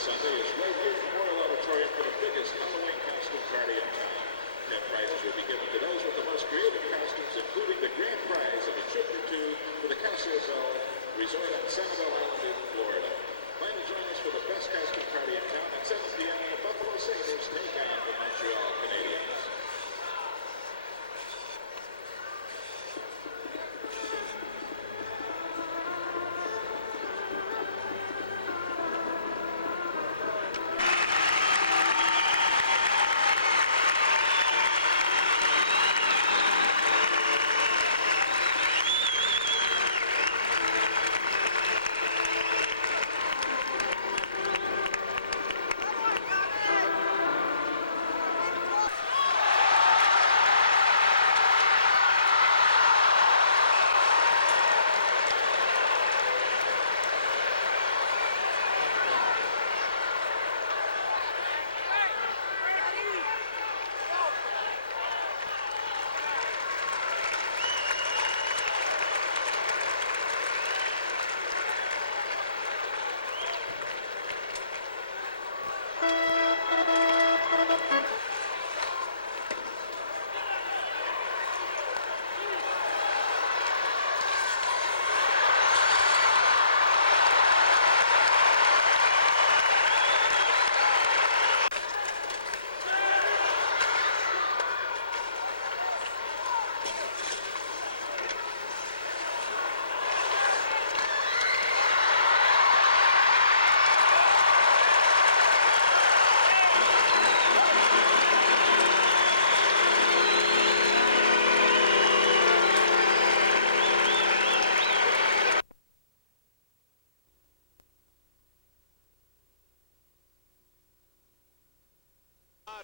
Sunday is right here at the Memorial Auditorium for the biggest Halloween costume party in town. 10 prizes will be given to those with the most creative costumes, including the grand prize of a trip or two to the Casa Azul Resort on Sanibel Island in Florida. Plan to join us for the best costume party in town at 7 p.m. when the Buffalo Sabres take on the Montreal Canadiens.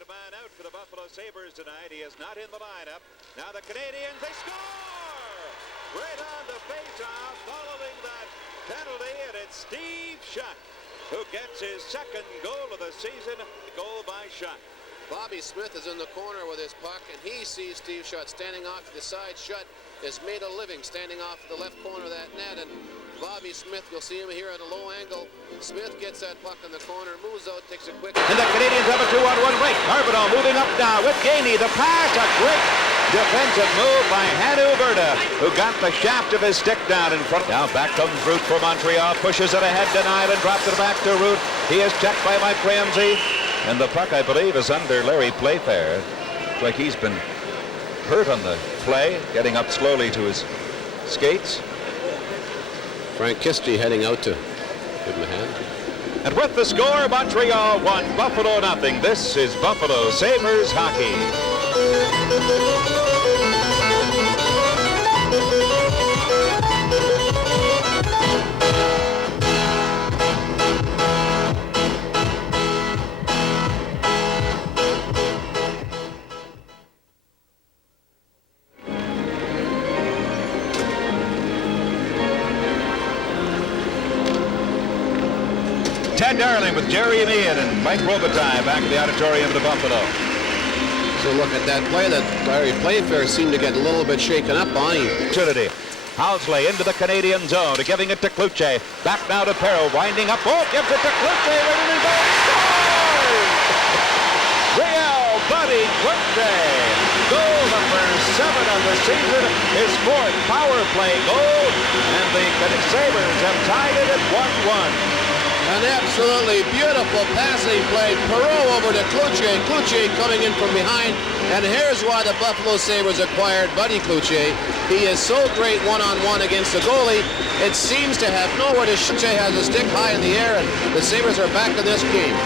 Man out for the Buffalo Sabres tonight. He is not in the lineup. Now the Canadiens, they score! Right on the face-off following that penalty, and it's Steve Shutt who gets his second goal of the season. Goal by Shutt. Bobby Smith is in the corner with his puck, and he sees Steve Shutt standing off to the side. Shutt has made a living standing off the left corner of that net, and Bobby Smith, you'll see him here at a low angle. Smith gets that puck in the corner, moves out, takes a quick... And the Canadiens have a 2-on-1 break. Hartford moving up now with Gainey. The pass, a great defensive move by Hannu Berta, who got the shaft of his stick down in front. Now back comes Root for Montreal, pushes it ahead, denied, and drops it back to Root. He is checked by Mike Ramsey. And the puck, I believe, is under Larry Playfair. Looks like he's been hurt on the play, getting up slowly to his skates. Frank Kisti heading out to give him a hand. And with the score, Montreal 1, Buffalo 0. This is Buffalo Sabres hockey. Ted Darling with Jerry Meehan and Mike Robitaille back at the auditorium of the Buffalo. So look at that play that Larry Playfair seemed to get a little bit shaken up on. Opportunity. Housley into the Canadian zone, giving it to Cloutier. Back now to Perreault, winding up. Oh, gives it to Cloutier. Right in his goal. Scores! Real Buddy Cloutier. Goal number 7 of the season. His 4th power play goal. And the Sabres have tied it at 1-1. An absolutely beautiful passing play. Perreault over to Cloutier. Cloutier coming in from behind. And here's why the Buffalo Sabres acquired Buddy Cloutier. He is so great one-on-one against the goalie. It seems to have nowhere to shoot. Cloutier has a stick high in the air, and the Sabres are back in this game.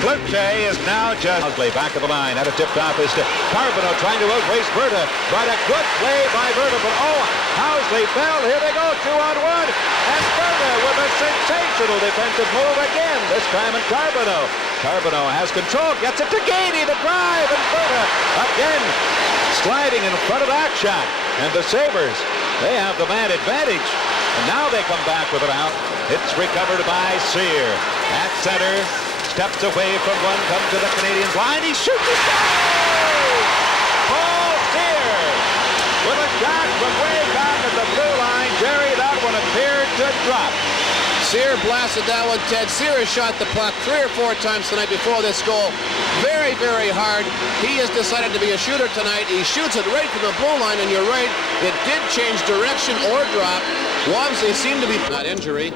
Cloutier is now just Housley back of the line. At a tipped off is to Carbonneau trying to outrace Berta. But a good play by Berta. But Housley fell. Here they go, 2-on-1. And Berta with a sensational defensive move again. This time in Carbonneau. Carbonneau has control. Gets it to Gainey. The drive. And Berta again sliding in front of that shot. And the Sabres, they have the man advantage. And now they come back with it out. It's recovered by Sear. At center. Steps away from one, comes to the Canadiens line. He shoots it down! Paul Sear with a shot from way back at the blue line. Jerry, that one appeared to drop. Sear blasted that one, Ted. Sear has shot the puck 3 or 4 times tonight before this goal. Very, very hard. He has decided to be a shooter tonight. He shoots it right from the blue line, and you're right, it did change direction or drop. Wamsley seemed to be not injury.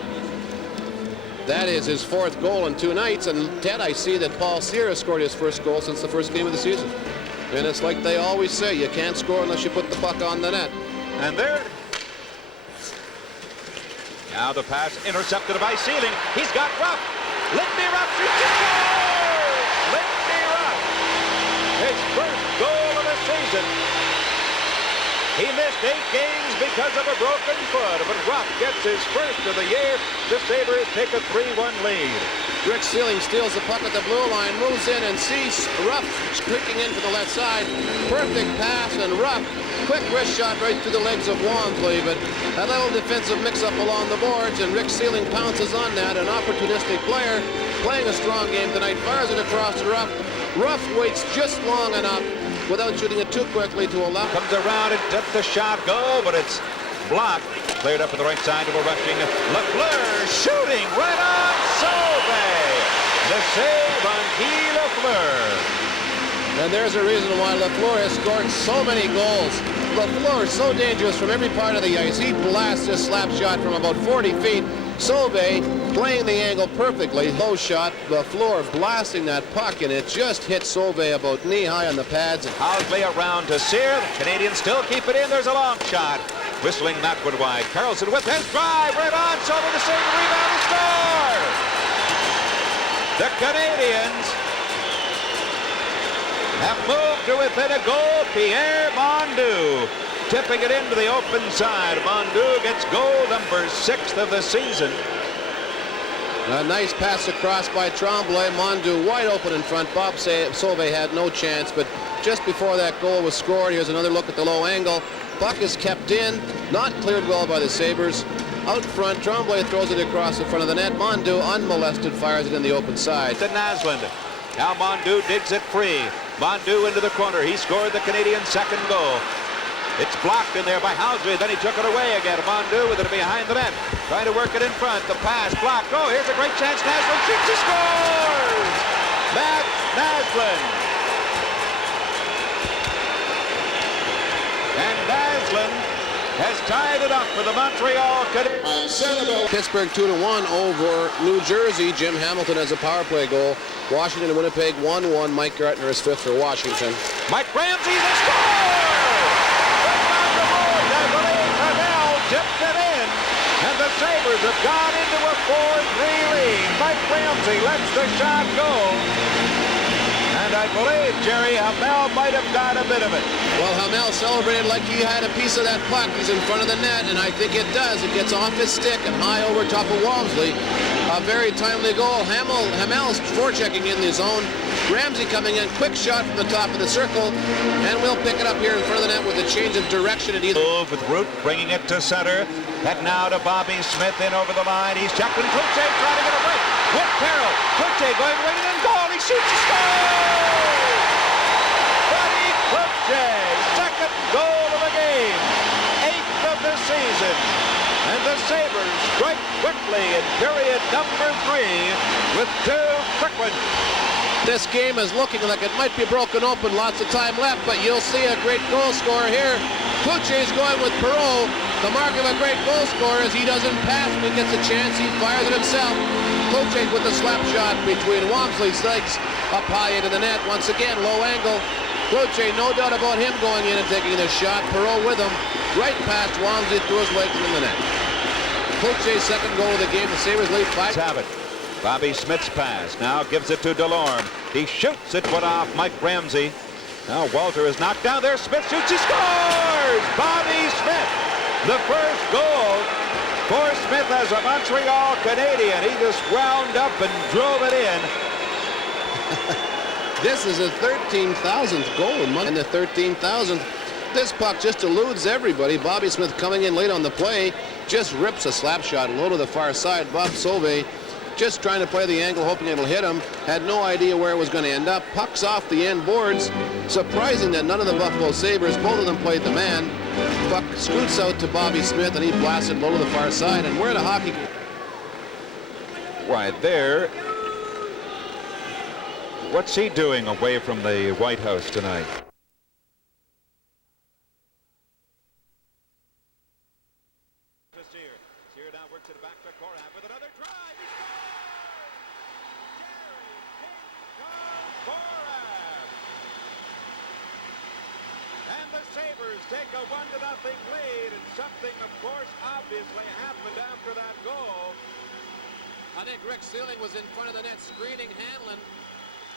That is his 4th goal in 2 nights, and Ted, I see that Paul Sear has scored his first goal since the first game of the season. And it's like they always say, you can't score unless you put the puck on the net. And there. Now the pass intercepted by Sealing. He's got Ruff. Lindy Ruff shoots and scores! Lindy Ruff. His first goal of the season. He missed 8 games because of a broken foot, but Ruff gets his first of the year. The Sabres take a 3-1 lead. Rick Sealing steals the puck at the blue line, moves in and sees Ruff creaking in for the left side. Perfect pass, and Ruff, quick wrist shot right through the legs of Wamsley, but a little defensive mix-up along the boards, and Rick Sealing pounces on that. An opportunistic player playing a strong game tonight, fires it across to Ruff. Ruff waits just long enough without shooting it too quickly to allow. Comes around and lets the shot go, but it's blocked. Cleared up on the right side of a rushing Lafleur, shooting right on Sauvé. The save on Guy Lafleur. And there's a reason why Lafleur has scored so many goals. Lafleur is so dangerous from every part of the ice. He blasts this slap shot from about 40 feet. Sauvé playing the angle perfectly. Low shot, Lafleur blasting that puck, and it just hit Sauvé about knee-high on the pads. Housley around to Sear. The Canadians still keep it in. There's a long shot. Whistling backward wide. Carlson with his drive. Right on. Sauvé to save the rebound and score. The Canadians have moved to within a goal. Pierre Mondeau tipping it into the open side. Mondeau gets goal number 6th of the season. A nice pass across by Tremblay. Mondeau wide open in front. Bob Sauvé had no chance, but just before that goal was scored, here's another look at the low angle. Puck is kept in, not cleared well by the Sabres. Out front, Tremblay throws it across the front of the net. Mondeau, unmolested, fires it in the open side. To Naslund. Now Mondeau digs it free. Mondeau into the corner. He scored the Canadian 2nd goal. It's blocked in there by Housley. Then he took it away again. Mondeau with it behind the net. Trying to work it in front. The pass blocked. Oh, here's a great chance. Naslund shoots. He scores! Matt Naslund. And Naslund has tied it up for the Montreal Canadiens. Pittsburgh 2-1 over New Jersey. Jim Hamilton has a power play goal. Washington and Winnipeg 1-1. Mike Gartner is 5th for Washington. Mike Ramsey the score! Tipped it in, and the Sabres have gone into a 4-3 lead. Mike Ramsey lets the shot go, and I believe Jerry Hamel might have got a bit of it. Well, Hamel celebrated like he had a piece of that puck. He's in front of the net, and I think it does. It gets off his stick and high over top of Wamsley. A very timely goal. Hamel's forechecking in the zone. Ramsey coming in, quick shot from the top of the circle, and we'll pick it up here in front of the net with a change of direction at either. Move with Root, bringing it to center. Head now to Bobby Smith in over the line. He's checked and Cloutier trying to get a break. With Perreault. Cloutier going right in goal. He shoots, he scores! Buddy Cloutier, 2nd goal of the game. 8th of the season. And the Sabres strike quickly in period number 3 with 2 quick ones. This game is looking like it might be broken open. Lots of time left, but you'll see a great goal scorer here. Cloutier's going with Perreault. The mark of a great goal scorer is he doesn't pass when he gets a chance. He fires it himself. Cloutier with the slap shot between Wamsley's legs up high into the net. Once again, low angle. Cloutier, no doubt about him going in and taking this shot. Perreault with him. Right past Wamsley through his legs in the net. Cloutier's 2nd goal of the game. The Sabres lead 5. Have it. Bobby Smith's pass now gives it to Delorme. He shoots it, put off Mike Ramsey. Now Walter is knocked down there. Smith shoots, he scores! Bobby Smith, the first goal for Smith as a Montreal Canadian. He just wound up and drove it in. This is a 13,000th goal in the 13,000th. This puck just eludes everybody. Bobby Smith coming in late on the play, just rips a slap shot low to the far side. Bob Sauvé just trying to play the angle, hoping it'll hit him. Had no idea where it was going to end up. Puck's off the end boards. Surprising that none of the Buffalo Sabres, both of them played the man. Puck scoots out to Bobby Smith, and he blasted low to the far side. And we're at a hockey. Why, there. What's he doing away from the White House tonight? Sear now works it back to Korab with another drive. He scores! Jerry King Kong Korab! And the Sabres take a 1-0 lead, and something, of course, obviously happened after that goal. I think Rick Sealing was in front of the net screening Hanlon.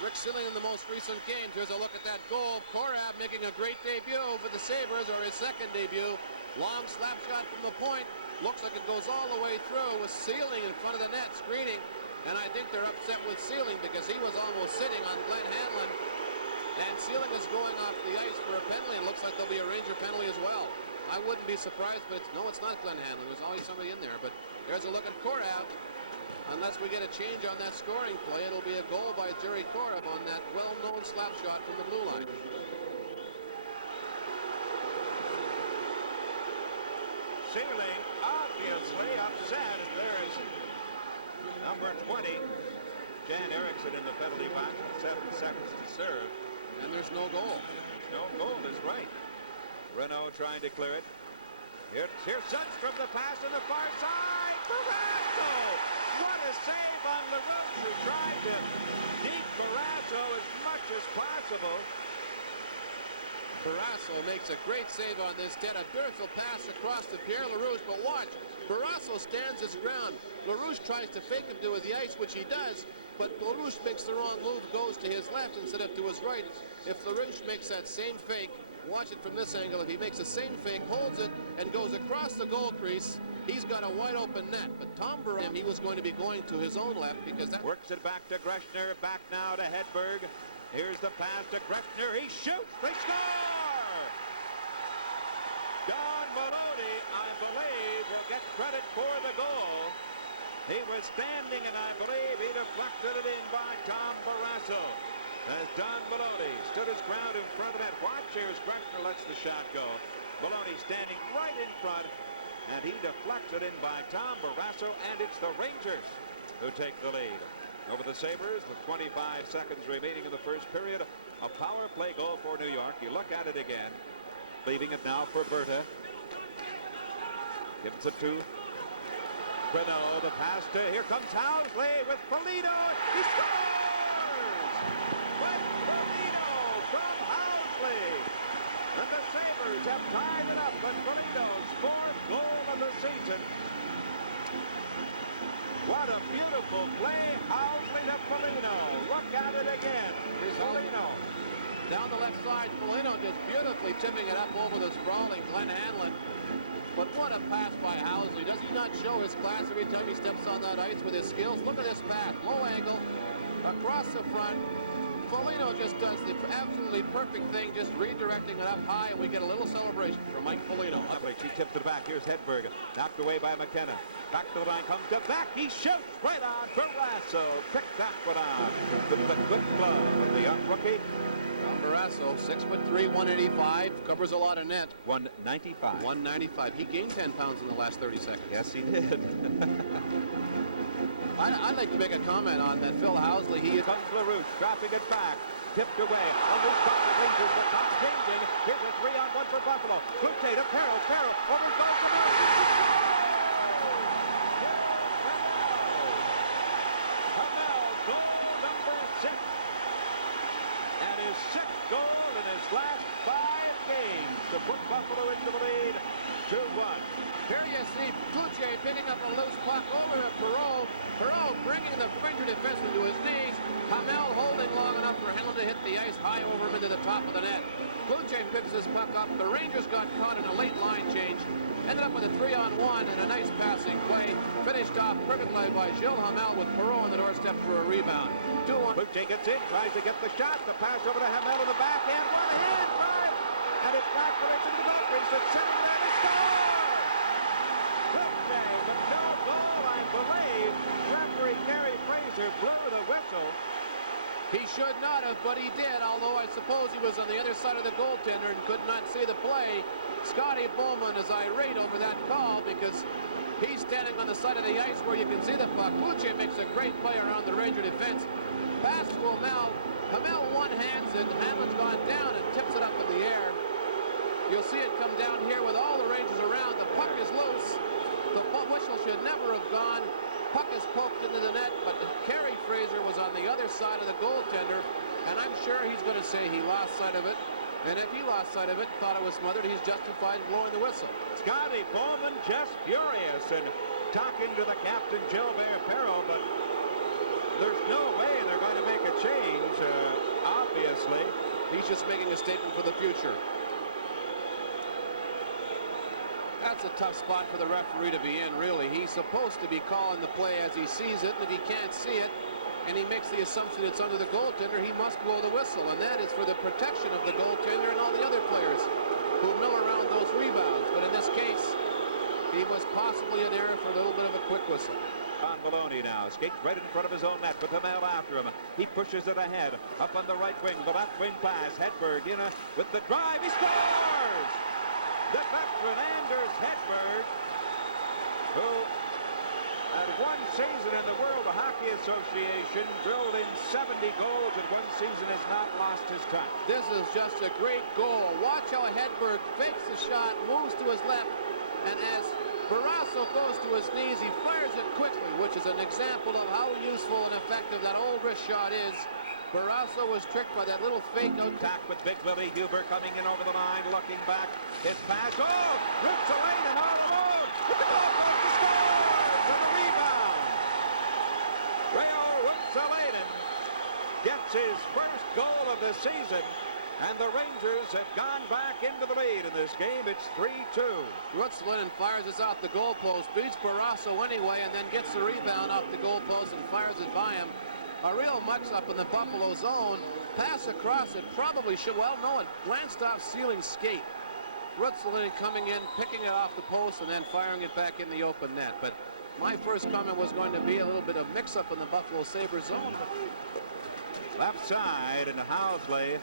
Rick Sealing in the most recent games. Here's a look at that goal. Korab making a great debut for the Sabres, or his second debut. Long slap shot from the point. Looks like it goes all the way through with Sealing in front of the net screening. And I think they're upset with Sealing because he was almost sitting on Glenn Hanlon. And Sealing is going off the ice for a penalty. It looks like there'll be a Ranger penalty as well. I wouldn't be surprised, but it's not Glenn Hanlon. There's always somebody in there. But there's a look at Korab. Unless we get a change on that scoring play, it'll be a goal by Jerry Korab on that well-known slap shot from the blue line. Sealing obviously upset, and there's number 20, Jan Erickson, in the penalty box with 7 seconds to serve. And there's no goal. There's no goal, is right. Renault trying to clear it. Here's Sundstrom, the pass on the far side. Barrasso! What a save on LaRouche, who tried to beat Barrasso as much as possible. Barrasso makes a great save on this. Did a beautiful pass across to Pierre LaRouche, but watch. Barrasso stands his ground. LaRouche tries to fake him to the ice, which he does, but LaRouche makes the wrong move, goes to his left instead of to his right. If LaRouche makes that same fake, watch it from this angle. If he makes the same fake, holds it, and goes across the goal crease, he's got a wide open net. But Tom Barrasso, he was going to be going to his own left because that works it back to Greshner. Back now to Hedberg. Here's the pass to Greshner. He shoots. They score! Don Maloney, I believe, will get credit for the goal. He was standing, and I believe he deflected it in by Tom Barrasso. As Don Maloney stood his ground in front of that. Watch, here's Greshner lets the shot go. Maloney standing right in front, and he deflects it in by Tom Barrasso, and it's the Rangers who take the lead over the Sabres with 25 seconds remaining in the first period. A power play goal for New York. You look at it again. Leaving it now for Berta. Gives it to Renault. The pass to, here comes Housley with Polino. He scores! With Polino from Housley. And the Sabres have tied it up with Polino's 4th goal of the season. What a beautiful play. Housley to Polino. Look at it again. Polino. Down the left side, Polino just beautifully tipping it up over the sprawling Glenn Hanlon. But what a pass by Housley. Does he not show his class every time he steps on that ice with his skills? Look at this pass. Low angle, across the front. Polino just does the absolutely perfect thing, just redirecting it up high, and we get a little celebration from Mike Polino. Lovely. She tips it back. Here's Hedberg. Knocked away by McKenna. Back to the line, comes to back. He shoots right on Barrasso. Picked that one on with the quick glove of the young rookie. Barrasso, 6'3", 185, covers a lot of net. 195. 195. He gained 10 pounds in the last 30 seconds. Yes, he did. I'd like to make a comment on that. Phil Housley, he comes LaRouche, dropping it back, tipped away. On this shot, the Rangers are not changing. Here's a 3-on-1 for Buffalo. Cloutier to Perreault. Over goal to Hamel, goal number 6. And his 6th goal in his last 5 games to put Buffalo into the lead, 2-1. Here you see Cloutier picking up a loose puck over to Perreault. Perreault bringing the Ranger defenseman to his knees. Hamel holding long enough for Hanlon to hit the ice high over him into the top of the net. Cloutier picks his puck up. The Rangers got caught in a late line change. Ended up with a 3-on-1 and a nice passing play. Finished off perfectly by Gilles Hamel with Perreault on the doorstep for a rebound. 2-1. Cloutier gets in, tries to get the shot. The pass over to Hamel in the backhand. One-hand drive. And it's back for it to the goal crease. It's sitting there to score! Cloutier with no goal, I believe. Referee Gary Fraser blew the whistle. He should not have, but he did, although I suppose he was on the other side of the goaltender and could not see the play. Scotty Bowman is irate over that call because he's standing on the side of the ice where you can see the puck. Cloutier makes a great play around the Ranger defense. Pass to Hamel. Hamel one-hands it. Hanlon's gone down and tips it up in the air. You'll see it come down here with all the Rangers around. The puck is loose. The whistle should never have gone. Puck is poked into the net, but Carey Fraser was on the other side of the goaltender, and I'm sure he's going to say he lost sight of it. And if he lost sight of it, thought it was smothered, he's justified in blowing the whistle. Scotty Bowman just furious and talking to the captain, Gilbert Perreault, but there's no way they're going to make a change, obviously. He's just making a statement for the future. That's a tough spot for the referee to be in, really. He's supposed to be calling the play as he sees it, and if he can't see it, and he makes the assumption it's under the goaltender, he must blow the whistle, and that is for the protection of the goaltender and all the other players who mill around those rebounds. But in this case, he was possibly in error for a little bit of a quick whistle. Don Maloney now skates right in front of his own net with the mail after him. He pushes it ahead. Up on the right wing, the left wing pass. Hedberg in with the drive. He scores! The veteran Anders Hedberg, who had one season in the World Hockey Association, drilled in 70 goals in one season, has not lost his touch. This is just a great goal. Watch how Hedberg fakes the shot, moves to his left, and as Barrasso goes to his knees, he fires it quickly, which is an example of how useful and effective that old wrist shot is. Barrasso was tricked by that little fake out. Attack with Big Willie Huber coming in over the line, looking back. His pass, Roots Alain on the move. Hit the goal post to score for the rebound. Roots Alain gets his first goal of the season, and the Rangers have gone back into the lead in this game. It's 3-2. Roots Alain fires this out the goalpost, beats Barrasso anyway, and then gets the rebound off the goalpost and fires it by him. A real mucks-up in the Buffalo zone. Pass across it. Probably should, well, no, it glanced off ceiling skate. Roots Alain coming in, picking it off the post, and then firing it back in the open net. But my first comment was going to be a little bit of mix-up in the Buffalo Sabres zone. Left side, and Housley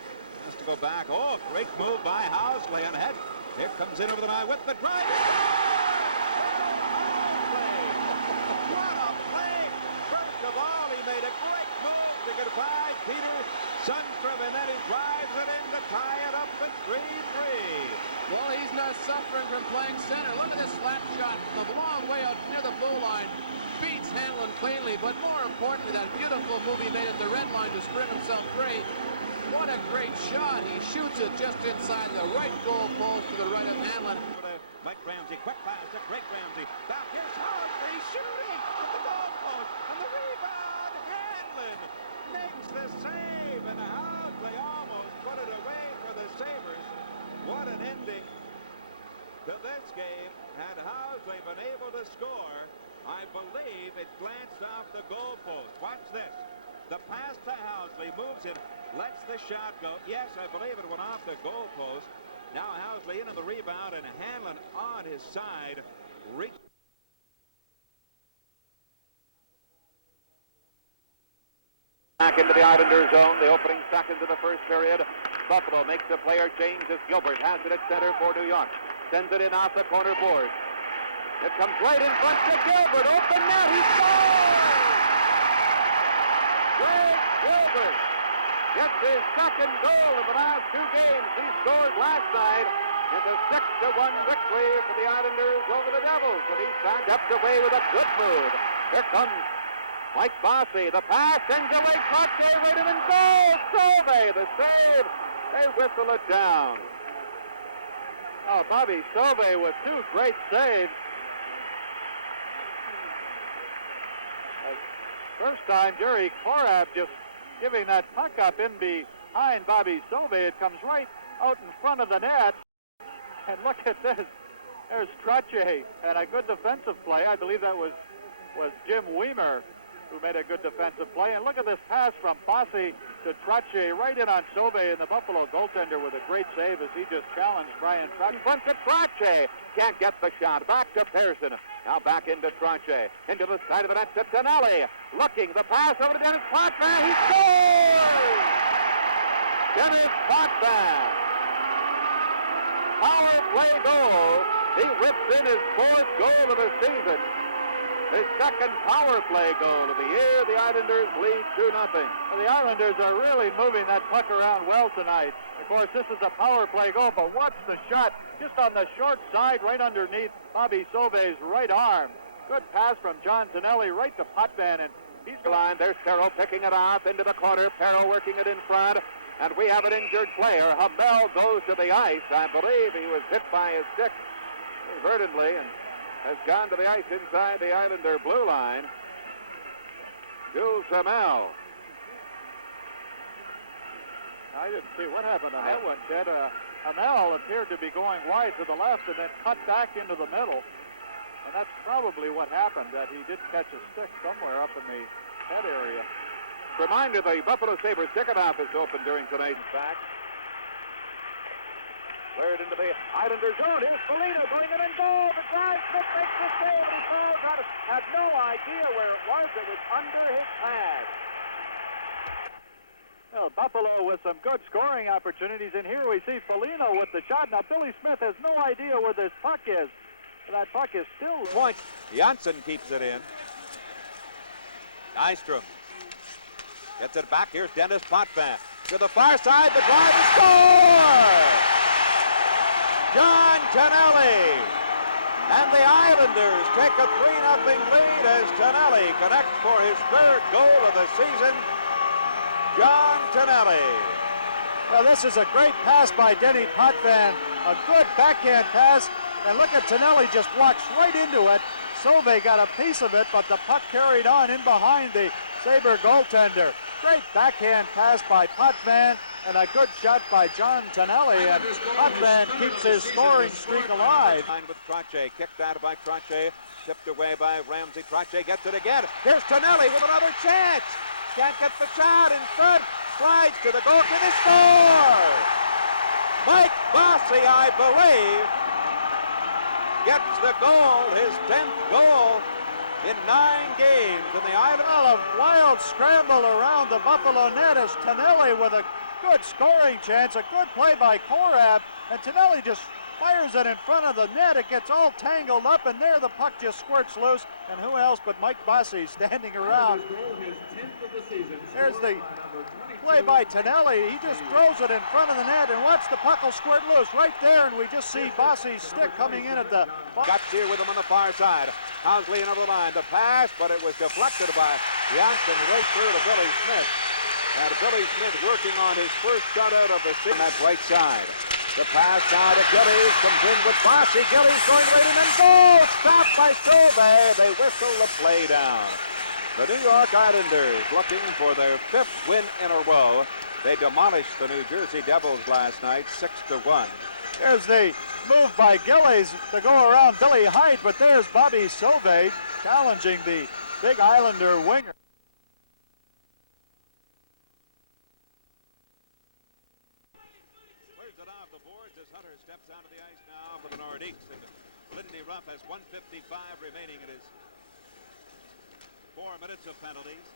has to go back. Great move by Housley on head. Here comes in over the line with the drive. What a play! First of all, he made a great move to get by Peter Sundstrom, and then he drives it in to tie it up at 3-3. Well, he's not suffering from playing center. Look at this slap shot from a long way out near the blue line. Beats Hanlon cleanly, but more importantly, that beautiful move he made at the red line to spring himself free. What a great shot. He shoots it just inside the right goal post to the right of Hanlon. Mike Ramsey, quick pass to Greg Ramsey. Back here's Housley shooting at the goal post, and the rebound. Hanlon makes the save, and Housley almost put it away for the Sabres. What an ending to this game. Had Housley been able to score, I believe it glanced off the goalpost. Watch this. The pass to Housley moves it, lets the shot go. Yes, I believe it went off the goalpost. Now Housley into the rebound, and Hanlon on his side. Back into the Islanders zone, the opening seconds of the first period. Buffalo makes the player change as Gilbert has it at center for New York. Sends it in off the corner board. It comes right in front to Gilbert. Open net, he scores! Greg Gilbert gets his second goal in the last two games. He scored last night in the 6-1 victory for the Islanders over the Devils. And he's back up the way with a good move. Here comes Mike Bossy. The pass sends away. Cloutier right in and goal. Sauve, the save. They whistle it down. Oh, Bobby Sauve with two great saves. First time, Jerry Korab just giving that puck up in behind Bobby Sauve. It comes right out in front of the net. And look at this. There's Trottier and a good defensive play. I believe that was Jim Weimer who made a good defensive play. And look at this pass from Bossy to Trottier right in on Sauve, and the Buffalo goaltender with a great save as he just challenged Brian Trottier. In front to Trottier. Can't get the shot. Back to Pearson. Now back into Trottier. Into the side of the net to Tonelli. Looking. The pass over to Dennis Potvin. He scores! Dennis Potvin. power play goal. He whips in his 4th goal of the season. His 2nd power play goal of the year. The Islanders lead 2-0. The Islanders are really moving that puck around well tonight. Of course, this is a power play goal, but watch the shot just on the short side right underneath Bobby Sauve's right arm. Good pass from John Tonelli right to Potvin, and he's the line. There's Perreault picking it off into the corner. Perreault working it in front, and we have an injured player. Hamel goes to the ice. I believe he was hit by his stick inadvertently and has gone to the ice inside the Islander blue line. Jules Hamel. I didn't see what happened on that one, Ted. Hamel appeared to be going wide to the left and then cut back into the middle. And that's probably what happened, that he did catch a stick somewhere up in the head area. Reminder, the Buffalo Sabres ticket office opened during tonight's fact. Cleared into the Islander zone. Here's Foligno going in and goal. The drive, Smith makes the save. He falls out. Had no idea where it was. It was under his pad. Well, Buffalo with some good scoring opportunities, and here we see Foligno with the shot. Now, Billy Smith has no idea where this puck is. That puck is still... Point. Janssen keeps it in. Nystrom gets it back. Here's Dennis Potvin. To the far side, the drive, and score! John Tonelli. And the Islanders take a 3-0 lead as Tonelli connects for his 3rd goal of the season. John Tonelli. Well, this is a great pass by Denny Potvin. A good backhand pass. And look at Tonelli just walks right into it. Sauve got a piece of it, but the puck carried on in behind the Sabre goaltender. Great backhand pass by Potvin and a good shot by John Tonelli. And Potvin keeps his scoring streak alive. With Trottier, kicked out by Trottier, tipped away by Ramsey. Trottier gets it again. Here's Tonelli with another chance. Can't get the shot in front. Slides to the goal. Can he score? Mike Bossy, I believe, gets the goal, his 10th goal in 9 games. And the Islanders, a wild scramble around the Buffalo net as Tonelli with a good scoring chance. A good play by Korab, and Tonelli just fires it in front of the net. It gets all tangled up, and there the puck just squirts loose. And who else but Mike Bossy standing around. There's the play by Tonelli. He just throws it in front of the net, and watch the puck will squirt loose right there, and we just see Bossy's stick coming in at the... Got here with him on the far side. Housley and over the line. The pass, but it was deflected by Janssen right through to Billy Smith. And Billy Smith working on his first shutout of the season. That right side. The pass now to Gillies, comes in with Bossy. Gillies going right in and goal! Stopped by Sauve. They whistle the play down. The New York Islanders looking for their 5th win in a row. They demolished the New Jersey Devils last night, 6-1. There's the move by Gillies to go around Billy Height, but there's Bobby Sauve challenging the big Islander winger. Clears it off the boards as Hunter steps onto the ice now for the Nordiques. And Lindy Ruff has 1:55 remaining in his 4 minutes of penalties.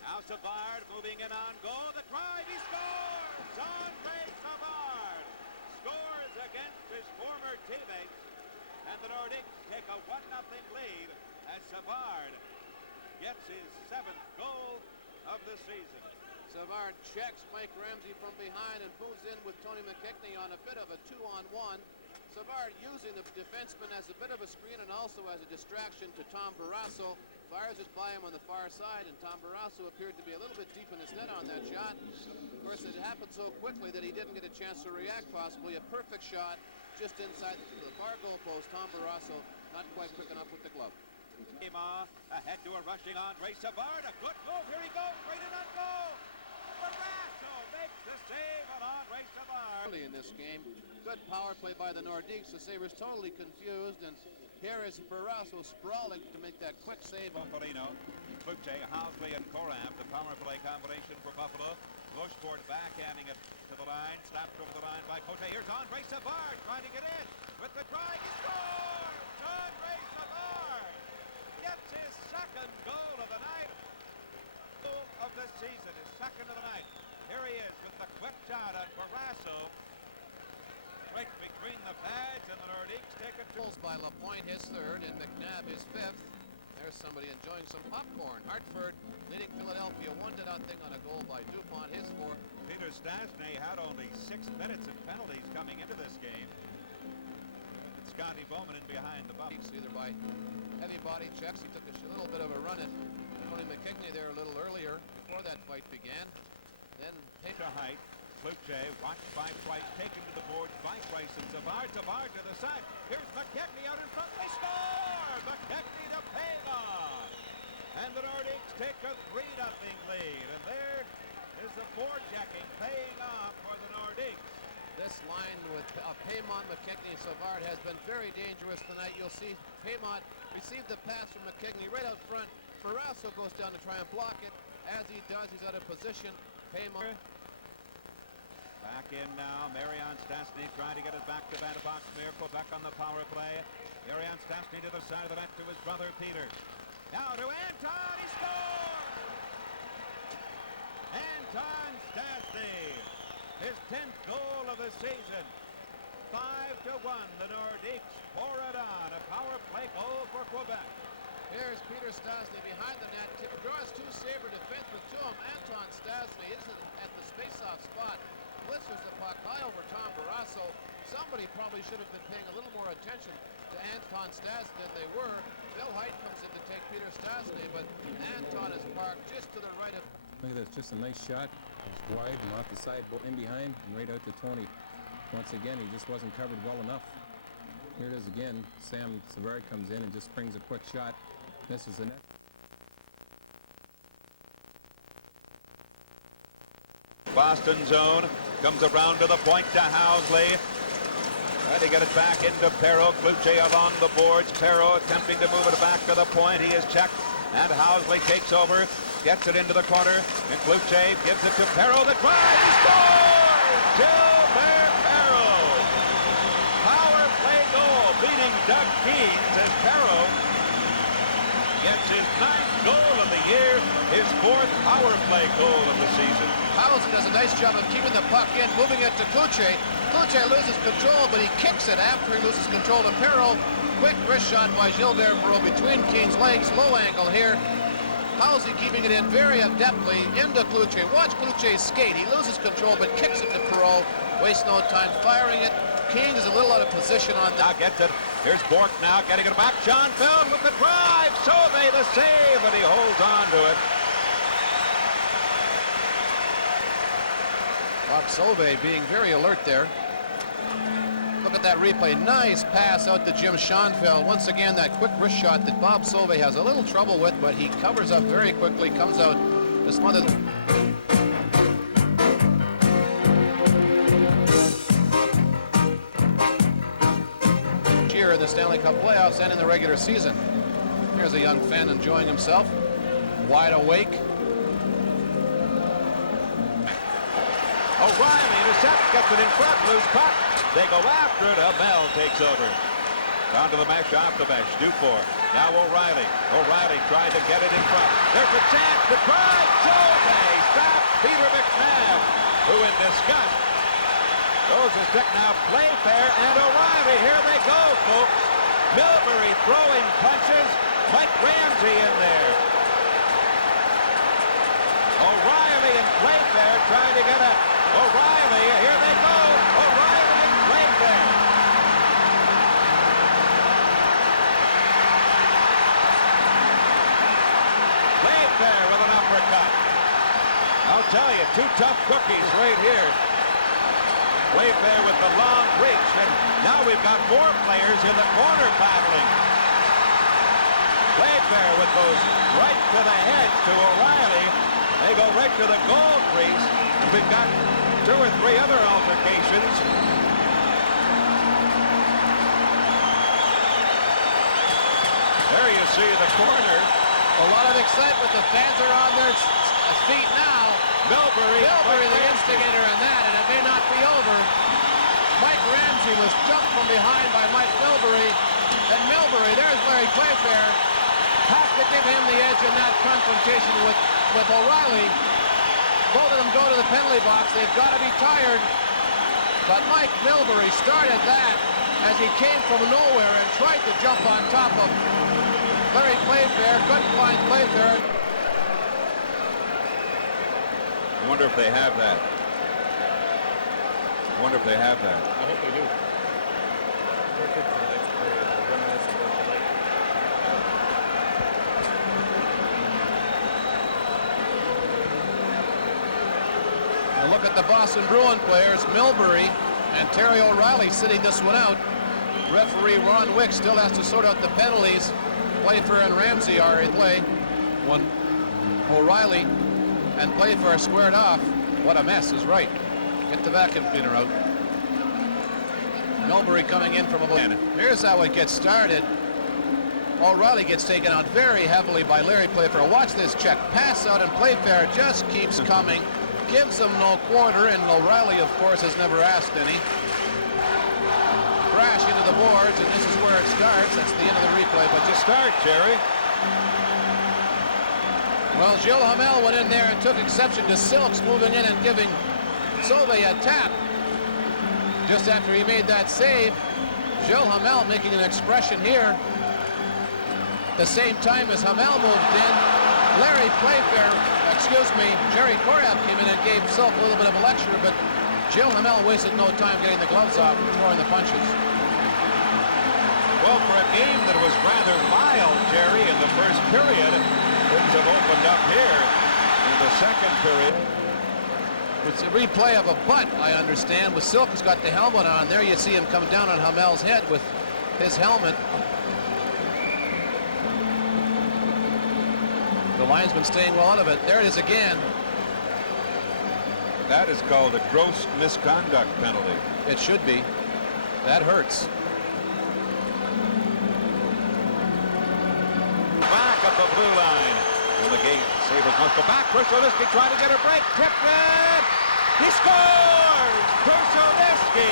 Now Savard moving in on goal. The drive, he scores! Andre Savard scores against his former teammates. And the Nordiques take a 1-0 lead as Savard gets his 7th goal of the season. Savard checks Mike Ramsey from behind and moves in with Tony McKechnie on a bit of a 2-on-1. Savard using the defenseman as a bit of a screen and also as a distraction to Tom Barrasso. Fires it by him on the far side, and Tom Barrasso appeared to be a little bit deep in his net on that shot. Of course, it happened so quickly that he didn't get a chance to react, possibly. A perfect shot just inside the far goal post. Tom Barrasso not quite quick enough with the glove. Ahead to a rushing Andre Savard. A good move. Here he goes. Right in on goal. Barrasso makes the save on Andre Savard. Early in this game, good power play by the Nordiques. The Sabres totally confused, and here is Barrasso sprawling to make that quick save on Foligno, Kluche, Housley, and Korab. The power play combination for Buffalo. Bushford backhanding it to the line. Slapped over the line by Cote. Here's Andre Savard trying to get in. With the drive, he scores! Andre Savard gets his 2nd goal of the night. Goal of the season, his 2nd of the night. Here he is with the quick shot on Barrasso. Right between the pads, and the Nordiques take it to... By LaPointe, his third, and McNabb, his fifth. There's somebody enjoying some popcorn. Hartford leading Philadelphia 1-0 on a goal by DuPont, his fourth. Peter Stastny had only 6 minutes of penalties coming into this game. With Scotty Bowman in behind the bump. Either by heavy body checks. He took a little bit of a run at Tony McKigney there a little earlier before that fight began. Then to height. Kluche watched by Price, taken to the boards by Price, and Savard to the side. Here's McKechnie out in front. They score! McKechnie to Paylock. And the Nordiques take a 3-0 lead. And there is the forechecking paying off for the Nordiques. This line with Paymont, McKechnie, and Savard has been very dangerous tonight. You'll see Paymont receive the pass from McKechnie right out front. Barrasso goes down to try and block it. As he does, he's out of position. Paymont. Back in now, Marion Stastny trying to get it back to Vanderbox. Quebec on the power play. Marion Stastny to the side of the net to his brother Peter. Now to Anton, he scores! Anton Stastny, his 10th goal of the season. 5-1, the Nordiques pour it on. A power play goal for Quebec. Here's Peter Stastny behind the net. Draws 2 Sabre defensemen to him. Anton Stastny is at the face-off spot. Blitzers the puck high over Tom Barrasso. Somebody probably should have been paying a little more attention to Anton Stastny than they were. Bill Height comes in to take Peter Stastny, but Anton is parked just to the right of... Look at this, just a nice shot. It's wide and off the side, in behind, and right out to Tony. Once again, he just wasn't covered well enough. Here it is again. Sam Savard comes in and just springs a quick shot. Misses the net. Boston zone comes around to the point to Housley. Trying to get it back into Perreault. Kluche along the boards. Perreault attempting to move it back to the point. He is checked, and Housley takes over, gets it into the corner, and Kluche gives it to Perreault. The drive, he scores! Gilbert Perreault. Power play goal, beating Doug Keens as Perreault gets his 9th goal of the year, his 4th power play goal of the season. Housley does a nice job of keeping the puck in, moving it to Kluche. Kluche loses control, but he kicks it after he loses control to Perreault. Quick wrist shot by Gilbert Perreault between Keens' legs, low angle here. Housley keeping it in very adeptly into Kluche. Watch Kluche skate. He loses control, but kicks it to Perreault. Wastes no time firing it. Keens is a little out of position on that. Now gets it. Here's Bork now getting it back. John Feld with the drive. Sauvé the save, and he holds on to it. Bob Sauvé being very alert there. Look at that replay. Nice pass out to Jim Schoenfeld. Once again, that quick wrist shot that Bob Sauvé has a little trouble with, but he covers up very quickly, comes out to smother the... Year in the Stanley Cup playoffs and in the regular season. Here's a young fan enjoying himself, wide awake. O'Reilly intercepts, gets it in front, loose puck. They go after it. Abel takes over. Down to the mesh, off the mesh. Dufour. Now O'Reilly. O'Reilly tried to get it in front. There's a chance to drive. Sauvé stops Peter McNabb, who in disgust throws a stick now. Playfair and O'Reilly. Here they go, folks. Milbury throwing punches. Mike Ramsey in there. O'Reilly and Playfair trying to get it. O'Reilly, here they go. O'Reilly and Playfair. Playfair with an uppercut. I'll tell you, 2 tough cookies right here. Playfair with the long reach, and now we've got 4 players in the corner battling. Playfair with those right to the head to O'Reilly. They go right to the goal crease. We've got 2 or 3 other altercations. There you see the corner. A lot of excitement. The fans are on their feet now. Milbury the instigator in that, and it may not be over. Mike Ramsey was jumped from behind by Mike Milbury. And Milbury, there's Larry Playfair, has to give him the edge in that confrontation with O'Reilly. Both of them go to the penalty box. They've got to be tired. But Mike Milbury started that as he came from nowhere and tried to jump on top of Larry Playfair. Couldn't find Playfair. I wonder if they have that. I wonder if they have that. I hope they do. Perfect for the next period. Reminiscent of the late. Now look at the Boston Bruin players, Milbury and Terry O'Reilly sitting this one out. Referee Ron Wick still has to sort out the penalties. Playfair and Ramsey are in play. One O'Reilly and Playfair squared off. What a mess is right. Get the vacuum cleaner out. Milbury coming in from above. Here's how it gets started. O'Reilly gets taken out very heavily by Larry Playfair. Watch this check. Pass out and Playfair just keeps coming. Gives him no quarter, and O'Reilly, of course, has never asked any. Crash into the boards, and this is where it starts. That's the end of the replay, but just Start, Jerry. well, Gilles Hamel went in there and took exception to Silks moving in and giving Sauve a tap. Just after he made that save, Gilles Hamel making an expression here. The same time as Hamel moved in, Jerry Korab came in and gave Silk a little bit of a lecture, but Gilles Hamel wasted no time getting the gloves off and throwing the punches. Well, for a game that was rather mild, Jerry, in the first period, things have opened up here in the second period. It's a replay of a butt, I understand, with Silk has got the helmet on. There you see him come down on Hamel's head with his helmet. The linesman staying well out of it. There it is again. That is called a gross misconduct penalty. It should be. That hurts. Back up the blue line. In the gate, Sabres must go back. Krushelnyski trying to get a break. Tipped it. He scores! Krushelnyski.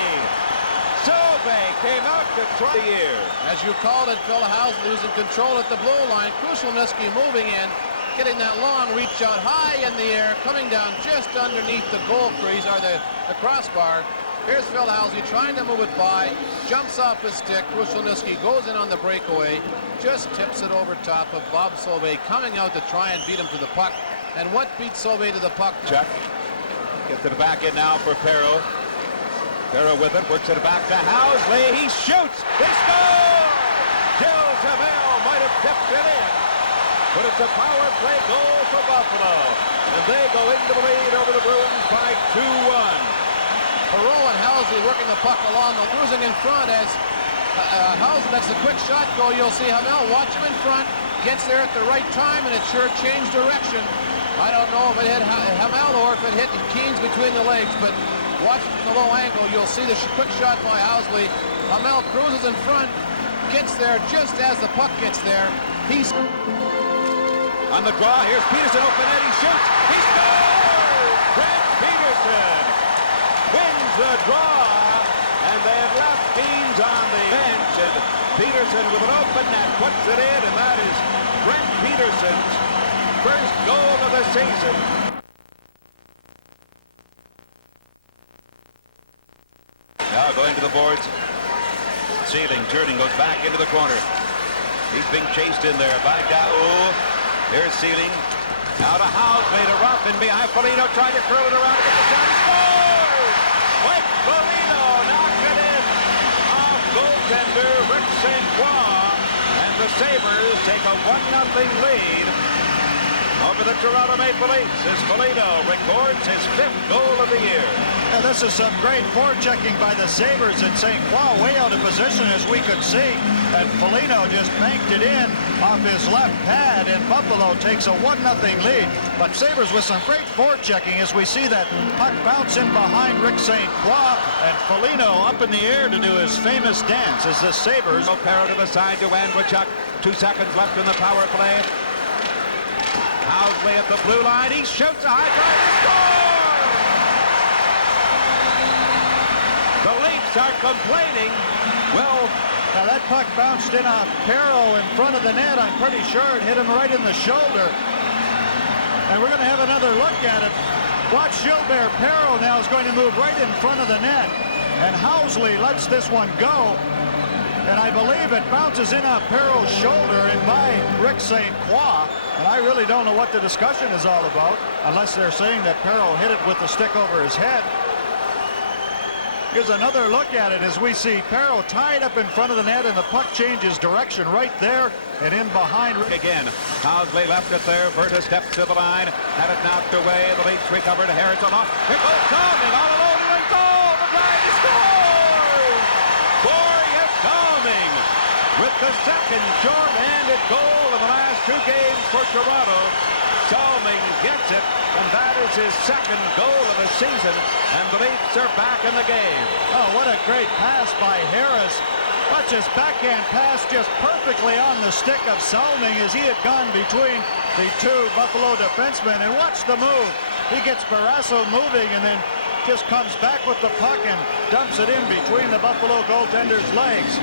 Sauve came out to try the year. As you called it, Phil Housley was in control at the blue line. Krushelnyski moving in, getting that long reach out high in the air, coming down just underneath the goal crease or the crossbar. Here's Phil Housley trying to move it by, jumps off his stick. Krushelnyski goes in on the breakaway, just tips it over top of Bob Sauve, coming out to try and beat him to the puck. And what beats Sauve to the puck? Chuck gets it back in now for Perreault. Perreault with it, works it back to Housley. He shoots. They score! Gilles Hamel might have tipped it in, but it's a power play goal for Buffalo, and they go into the lead over the Bruins by 2-1. Perreault and Housley working the puck along, the losing in front as Housley, that's a quick shot goal. You'll see Hamel watch him in front, gets there at the right time, and it sure changed direction. I don't know if it hit Hamel or if it hit Keens between the legs, but watch from the low angle, you'll see the quick shot by Housley. Hamel cruises in front, gets there just as the puck gets there. He's on the draw. Here's Peterson, open net, he shoots. He scores! Brent Peterson wins the draw, and they have left Keens on the bench, and Peterson with an open net puts it in, and that is Brent Peterson's first goal of the season. Now going to the boards. Sealing, turning, goes back into the corner. He's being chased in there by Daoust. Here's Sealing. Now to Housley, to Ruffin behind Foligno, trying to curl it around to get the shot. He scores! Mike Foligno knocks it in off goaltender Rick St. Croix, and the Sabres take a 1-0 lead over the Toronto Maple Leafs as Foligno records his 5th goal of the year. Yeah, this is some great forechecking by the Sabres, and St. Croix way out of position as we could see, and Foligno just banked it in off his left pad, and Buffalo takes a 1-0 lead. But Sabres with some great forechecking as we see that puck bounce in behind Rick St. Croix, and Foligno up in the air to do his famous dance as the Sabres. Perreault to the side to Andreychuk. 2 seconds left in the power play. Housley at the blue line. He shoots a high drive. He scores! The Leafs are complaining. Well, now that puck bounced in on Perreault in front of the net. I'm pretty sure it hit him right in the shoulder. And we're going to have another look at it. Watch Gilbert Perreault now is going to move right in front of the net. and Housley lets this one go. And I believe it bounces in on Perreault's shoulder and by Rick St. Croix. And I really don't know what the discussion is all about, unless they're saying that Perreault hit it with the stick over his head. Here's another look at it as we see Perreault tied up in front of the net, and the puck changes direction right there and in behind. Again, Housley left it there. Berta steps to the line, had it knocked away. The Leafs recovered. Harrison off. Here goes Salming all alone in goal. The guy scores! Glorious Salming with the second short-handed goal in the last 2 games for Toronto. Salming gets it, and that is his second goal of the season, and the Leafs are back in the game. Oh, what a great pass by Harris. Watch his backhand pass just perfectly on the stick of Salming as he had gone between the 2 Buffalo defensemen. And watch the move. He gets Barrasso moving and then just comes back with the puck and dumps it in between the Buffalo goaltender's legs.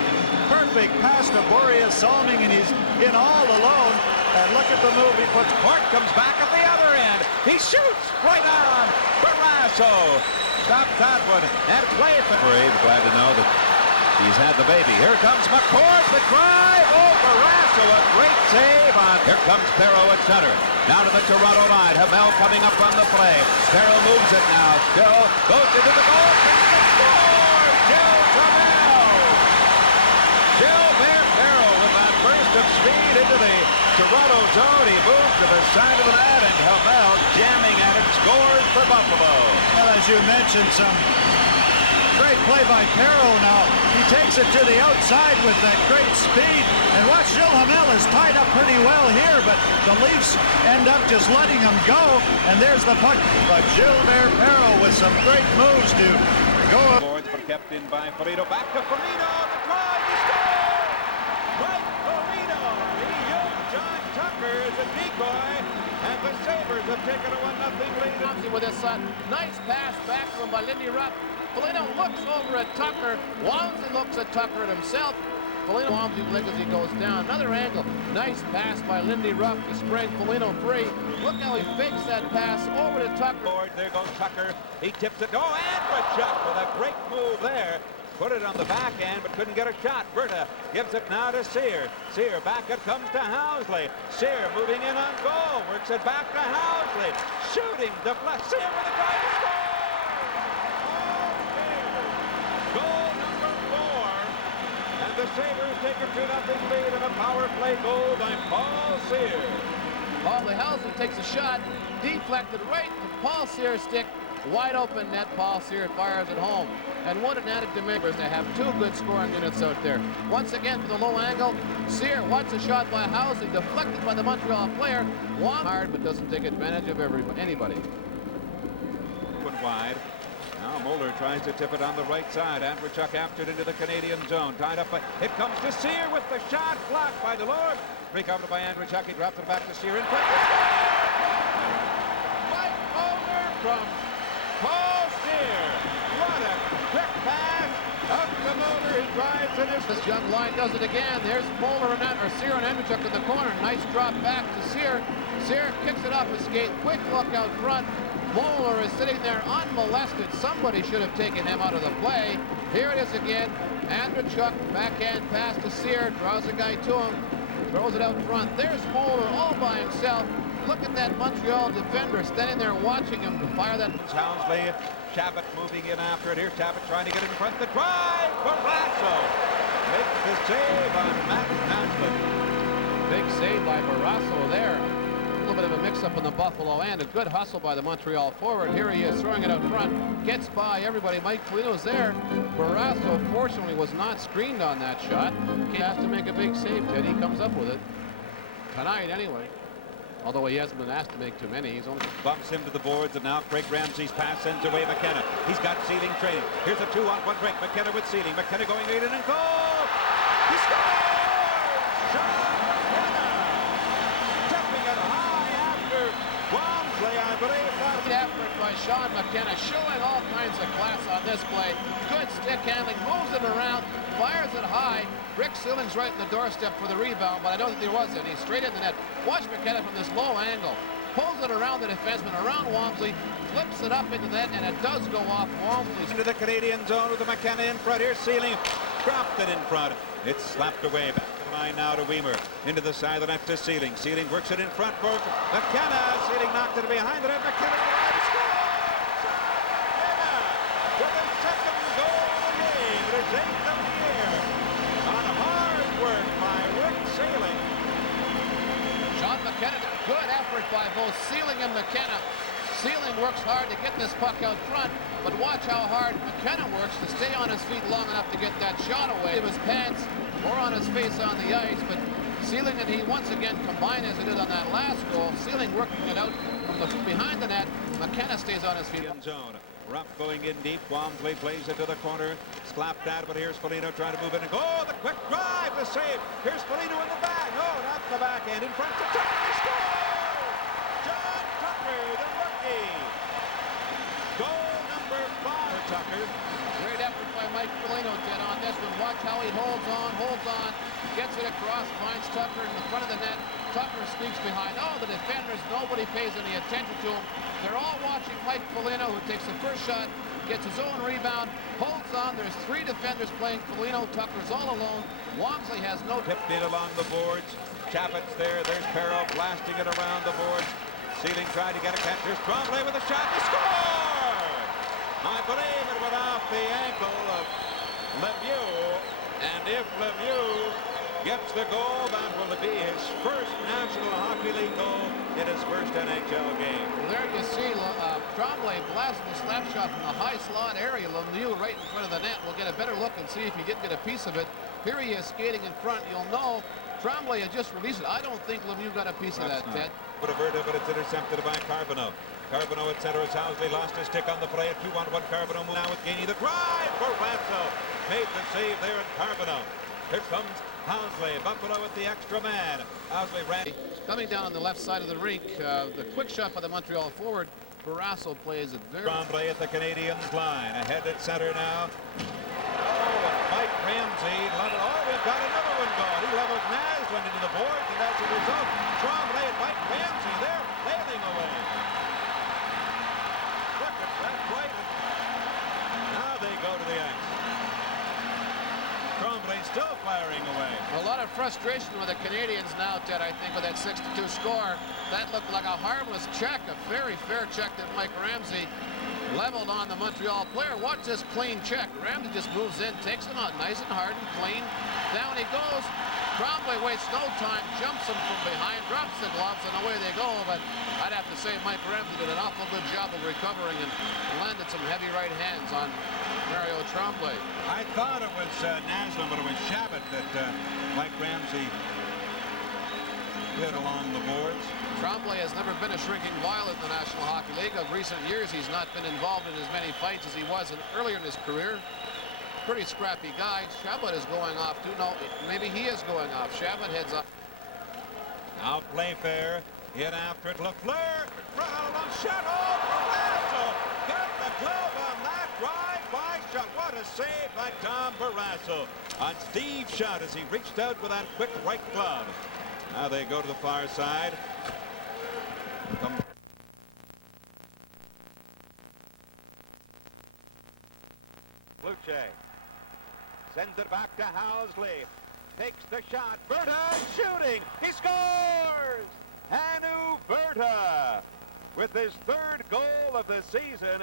Perfect pass to Boreas Salming, and he's in all alone. And look at the move he puts. Clark comes back at the other end. He shoots right on Barrasso. Stop that one and play for. Glad to know that he's had the baby. Here comes McCord, the drive. Oh, Barrasso, a great save on. Here comes Perreault at center. Down to the Toronto line. Hamel coming up on the play. Perreault moves it now. Still goes into the goal. And scores! Gilbert Perreault. Gilbert Perreault with that burst of speed into the Toronto zone. He moves to the side of the net, and Hamel jamming at it. Scores for Buffalo. Well, as you mentioned, some great play by Perreault now. He takes it to the outside with that great speed. And watch, Gilles Hamel is tied up pretty well here, but the Leafs end up just letting him go. And there's the puck. But Gilbert Perreault with some great moves to go. Boards were kept in by Foligno. Back to Foligno. The try. He scores! Mike Foligno. He used John Tucker as a decoy. And the Sabres have taken a 1-0 lead. With this nice pass back from by Lindy Rupp. Foligno looks over at Tucker. Walmsley looks at Tucker at himself. Foligno Walmsley blinks as he goes down. Another angle. Nice pass by Lindy Rupp to spring Foligno free. Look how he fakes that pass over to Tucker. There goes Tucker. He tips it. Oh, Andreychuk with a great move there. Put it on the backhand, but couldn't get a shot. Berta gives it now to Sear. Sear back it comes to Housley. Sear moving in on goal. Works it back to Housley. Shooting, deflect. Sear with a try to score. Goal number 4. And the Sabres take a 2-0 lead in a power play goal by Paul Sear. Housley takes a shot. Deflected right to Paul Sear's stick. Wide open net. Paul Sear fires it home. And what an added dimension. They have 2 good scoring units out there. Once again for the low angle. Sear wants a shot by Housley. Deflected by the Montreal player. Hard but doesn't take advantage of anybody. One wide. Now Moeller tries to tip it on the right side. Andreychuk after it into the Canadian zone. Tied up by, it comes to Sear with the shot. Blocked by Delord. Recovered by Andreychuk. He drops it back to Sear in front. Mike Moeller from Paul Sear. What a quick pass. Up the Moeller. He drives it. This young line does it again. There's Moeller or Sear and Andreychuk in the corner. Nice drop back to Sear. Sear kicks it off his skate. Quick look out front. Moeller is sitting there unmolested. Somebody should have taken him out of the play. Here it is again. Andreychuk, backhand pass to Sear. Draws a guy to him. Throws it out front. There's Moeller all by himself. Look at that Montreal defender standing there watching him to fire that. Housley, Chabot moving in after it. Here's Chabot trying to get in front. The drive. Barrasso makes the save on Matt Housley. Big save by Barrasso there. A little bit of a mix-up in the Buffalo end. A good hustle by the Montreal forward. Here he is throwing it out front. Gets by everybody. Mike Foligno's there. Barrasso, fortunately, was not screened on that shot. Has to make a big save, Ted. He comes up with it. Tonight, anyway. Although he hasn't been asked to make too many. He's only bumps him to the boards, and now Craig Ramsey's pass sends away McKenna. He's got Sealing training. Here's a 2-on-1 break. McKenna with Sealing. McKenna going in and goal! He scores! Sean McKenna! Tipping it high after Walmsley, I believe. Effort by Sean McKenna, showing all kinds of class on this play. Good stick handling, moves it around, fires it high. Rick Sealing's right in the doorstep for the rebound, but I don't think there was any. Straight in the net. Watch McKenna from this low angle. pulls it around the defenseman, around Walmsley, flips it up into that, and it does go off Walmsley. Into the Canadian zone with the McKenna in front. Here's Sealing, dropped it in front. It's slapped away. Back to the line now to Weimer. Into the side of the net to Sealing. Sealing works it in front for McKenna. Sealing knocked it behind the net. McKenna to the right. Scores! McKenna with his second goal of the game. It is 8th of the year. On hard work by Rick Sealing. Sean McKenna, good effort by both Sealing and McKenna. Sealing works hard to get this puck out front, but watch how hard McKenna works to stay on his feet long enough to get that shot away. Of his pants or on his face on the ice, but Sealing and he once again combine as he did on that last goal. Sealing working it out from behind the net. McKenna stays on his feet. Zone. Rupp going in deep. Walmsley plays it to the corner. Slapped out, but here's Foligno trying to move it. And oh, the quick drive, the save. Here's Foligno in the back. Oh, not the backhand. In front to Tucker. He scores! John Tucker, the rookie. Goal number 5, Tucker. Great effort by Mike Foligno on this one. Watch how he holds on, gets it across, finds Tucker in the front of the net. Tucker sneaks behind. Oh, the defenders, nobody pays any attention to him. They're all watching Mike Foligno, who takes the first shot, gets his own rebound, holds on. There's 3 defenders playing Foligno. Tucker's all alone. Walmsley has no... Tipped in along the boards. Chappett's there. There's Perreault blasting it around the boards. Sealing tried to get a catch. Here's Tremblay with a shot to score! I believe it went off the ankle of Lemieux. And if Lemieux gets the goal, that will be his first National Hockey League goal in his first NHL game. Well, there you see Tremblay blasting the slap shot from the high slot area. Lemieux right in front of the net. We'll get a better look and see if he did get a piece of it. Here he is skating in front. You'll know Tremblay had just released it. I don't think Lemieux got a piece of that, Ted. But it's intercepted by Carbonneau. Carbonneau at center as Housley lost his stick on the play at 2-1-1. Carbonneau now with Gainey. The drive for Barrasso. Made the save there in Carbonneau. Here comes Housley. Buffalo with the extra man. Housley ran. Coming down on the left side of the rink, the quick shot by the Montreal forward. Barrasso plays it very... Tremblay at the Canadiens line. Ahead at center now. Oh, and Mike Ramsey leveled. Oh, we've got another one going. He leveled Naslund into the boards, and as a result, Tremblay and Mike Ramsey, they're flailing away. Look at that play. Now they go to the ice. Tremblay still firing away. A lot of frustration with the Canadians now, Ted, I think, with that 6-2 score. That looked like a harmless check, a very fair check that Mike Ramsey leveled on the Montreal player. Watch this clean check. Ramsey just moves in, takes him out nice and hard and clean. Down he goes. Tremblay wastes no time, jumps him from behind, drops the gloves, and away they go. But I'd have to say Mike Ramsey did an awful good job of recovering and landed some heavy right hands on Mario Tremblay. I thought it was Naslund, but it was Shabbat that Mike Ramsey hit along the boards. Tremblay has never been a shrinking violet in the National Hockey League. Of recent years, he's not been involved in as many fights as he was earlier in his career. Pretty scrappy guy. Shabbat is going off too. No, maybe he is going off. Shabbat heads up. Now Playfair hit after it. Lafleur run out along shot. Oh, Barrasso got the glove on that drive by shot. What a save by Tom Barrasso on Steve Shot as he reached out with that quick right glove. Now they go to the far side. Luce sends it back to Housley. Takes the shot. Berta shooting. He scores! Hannu Berta with his 3rd goal of the season.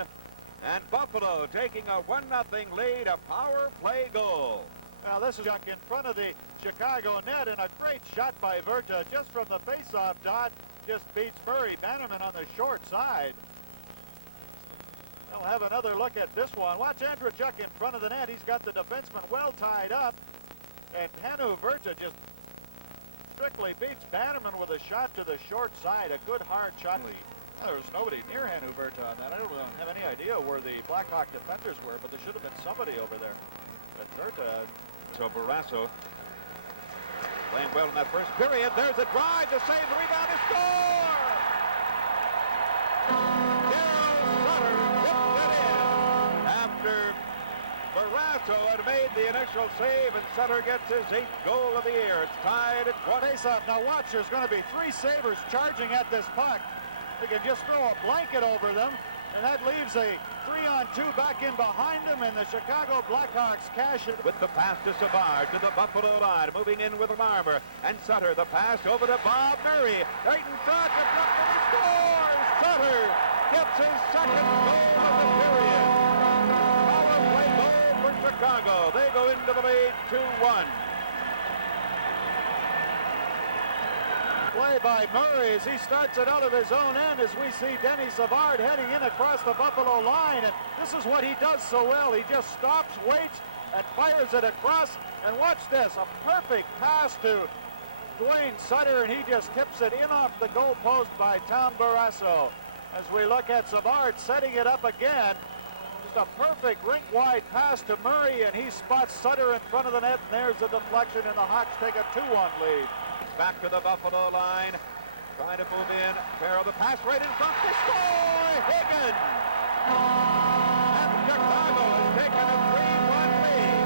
And Buffalo taking a 1-0 lead, a power play goal. Now this is in front of the Chicago net, and a great shot by Berta just from the face-off dot. Just beats Murray Bannerman on the short side. We'll have another look at this one. Watch Andreychuk in front of the net. He's got the defenseman well tied up. And Hannu Berta just strictly beats Bannerman with a shot to the short side. A good hard shot. There was nobody near Hannu Berta on that. I don't have any idea where the Blackhawk defenders were, but there should have been somebody over there. But Berta... So Barrasso playing well in that first period. There's a drive to save the rebound to score! After Barrasso had made the initial save, and Sutter gets his 8th goal of the year. It's tied at 20. Face-off. Now watch, there's going to be 3 Sabres charging at this puck. They can just throw a blanket over them, and that leaves a 3-on-2 back in behind them, and the Chicago Blackhawks cash it. With the pass to Savard to the Buffalo line, moving in with Larmer and Sutter. The pass over to Bob Murray, right in front, and scores! Sutter gets his second goal of the period. Power play goal for Chicago. They go into the lead 2-1. Play by Murray as he starts it out of his own end, as we see Denny Savard heading in across the Buffalo line, and this is what he does so well. He just stops, waits, and fires it across, and watch this, a perfect pass to Dwayne Sutter, and he just tips it in off the goal post by Tom Barrasso. As we look at Savard setting it up again, just a perfect rink-wide pass to Murray, and he spots Sutter in front of the net, and there's the deflection, and the Hawks take a 2-1 lead. Back to the Buffalo line, trying to move in. Perreault, the pass right in front to score! Higgins! And Chicago has taken a 3-1 lead.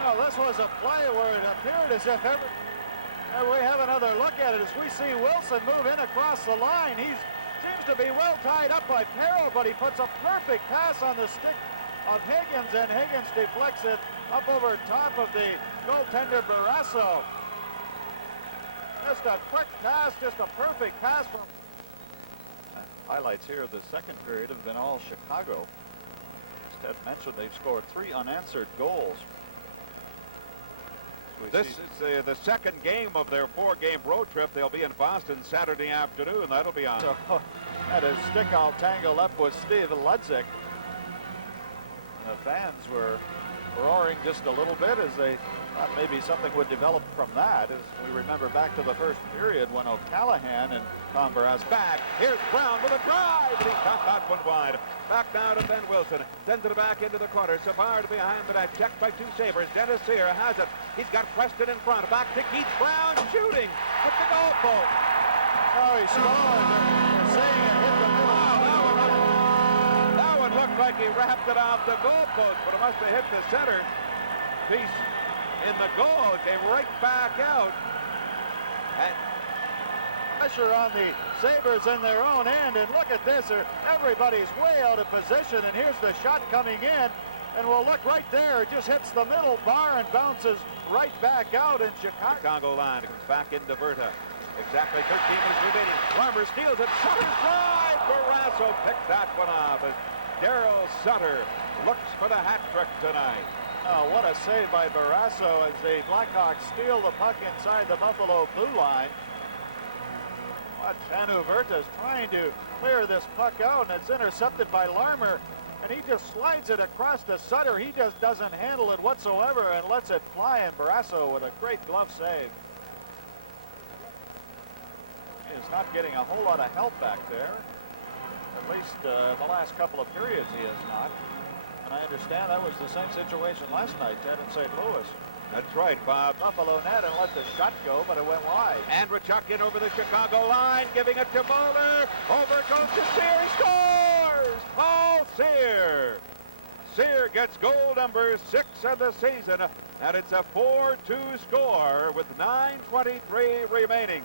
Well, this was a play where it appeared as if we have another look at it as we see Wilson move in across the line. He seems to be well tied up by Perreault, but he puts a perfect pass on the stick of Higgins, and Higgins deflects it up over top of the goaltender Barrasso. Just a quick pass, just a perfect pass from... Highlights here of the second period have been all Chicago. As Ted mentioned, they've scored 3 unanswered goals. This is the second game of their 4-game road trip. They'll be in Boston Saturday afternoon. That'll be on. So, had his stick all tangled up with Steve Ludzik. The fans were roaring just a little bit as they thought maybe something would develop from that. As we remember back to the first period when O'Callaghan and Tom Barrasso Back. Here's Brown with a drive, and he shot that one wide. Back now to Ben Wilson. Sends it back into the corner. Savard behind the net. Checked by 2 Sabres. Dennis Sear has it. He's got Preston in front. Back to Keith Brown shooting at the goal post. Oh, he scored. They're saying it hit the middle. That one looked like he wrapped it off the goal post, but it must have hit the center piece in the goal. It came right back out. And Pressure on the Sabres in their own end, and look at this. Everybody's way out of position, and here's the shot coming in, and we'll look right there. It just hits the middle bar and bounces right back out in Chicago. Chicago line comes back into Berta. Exactly 13 minutes remaining. Larmer steals it. Sutter's drive. Barrasso picked that one off as Daryl Sutter looks for the hat trick tonight. Oh, what a save by Barrasso as the Blackhawks steal the puck inside the Buffalo blue line. What Tanu Verta's trying to clear this puck out, and it's intercepted by Larmer, and he just slides it across to Sutter. He just doesn't handle it whatsoever and lets it fly, and Barrasso with a great glove save. He is not getting a whole lot of help back there. At least the last couple of periods he is not. And I understand that was the same situation last night, Ted, in St. Louis. That's right, Bob. Buffalo net and let the shot go, but it went wide. Andreychuk in over the Chicago line, giving it to Mulder. Over goes to Sear. He scores! Paul Sear. Sear gets goal number 6 of the season, and it's a 4-2 score with 9:23 remaining.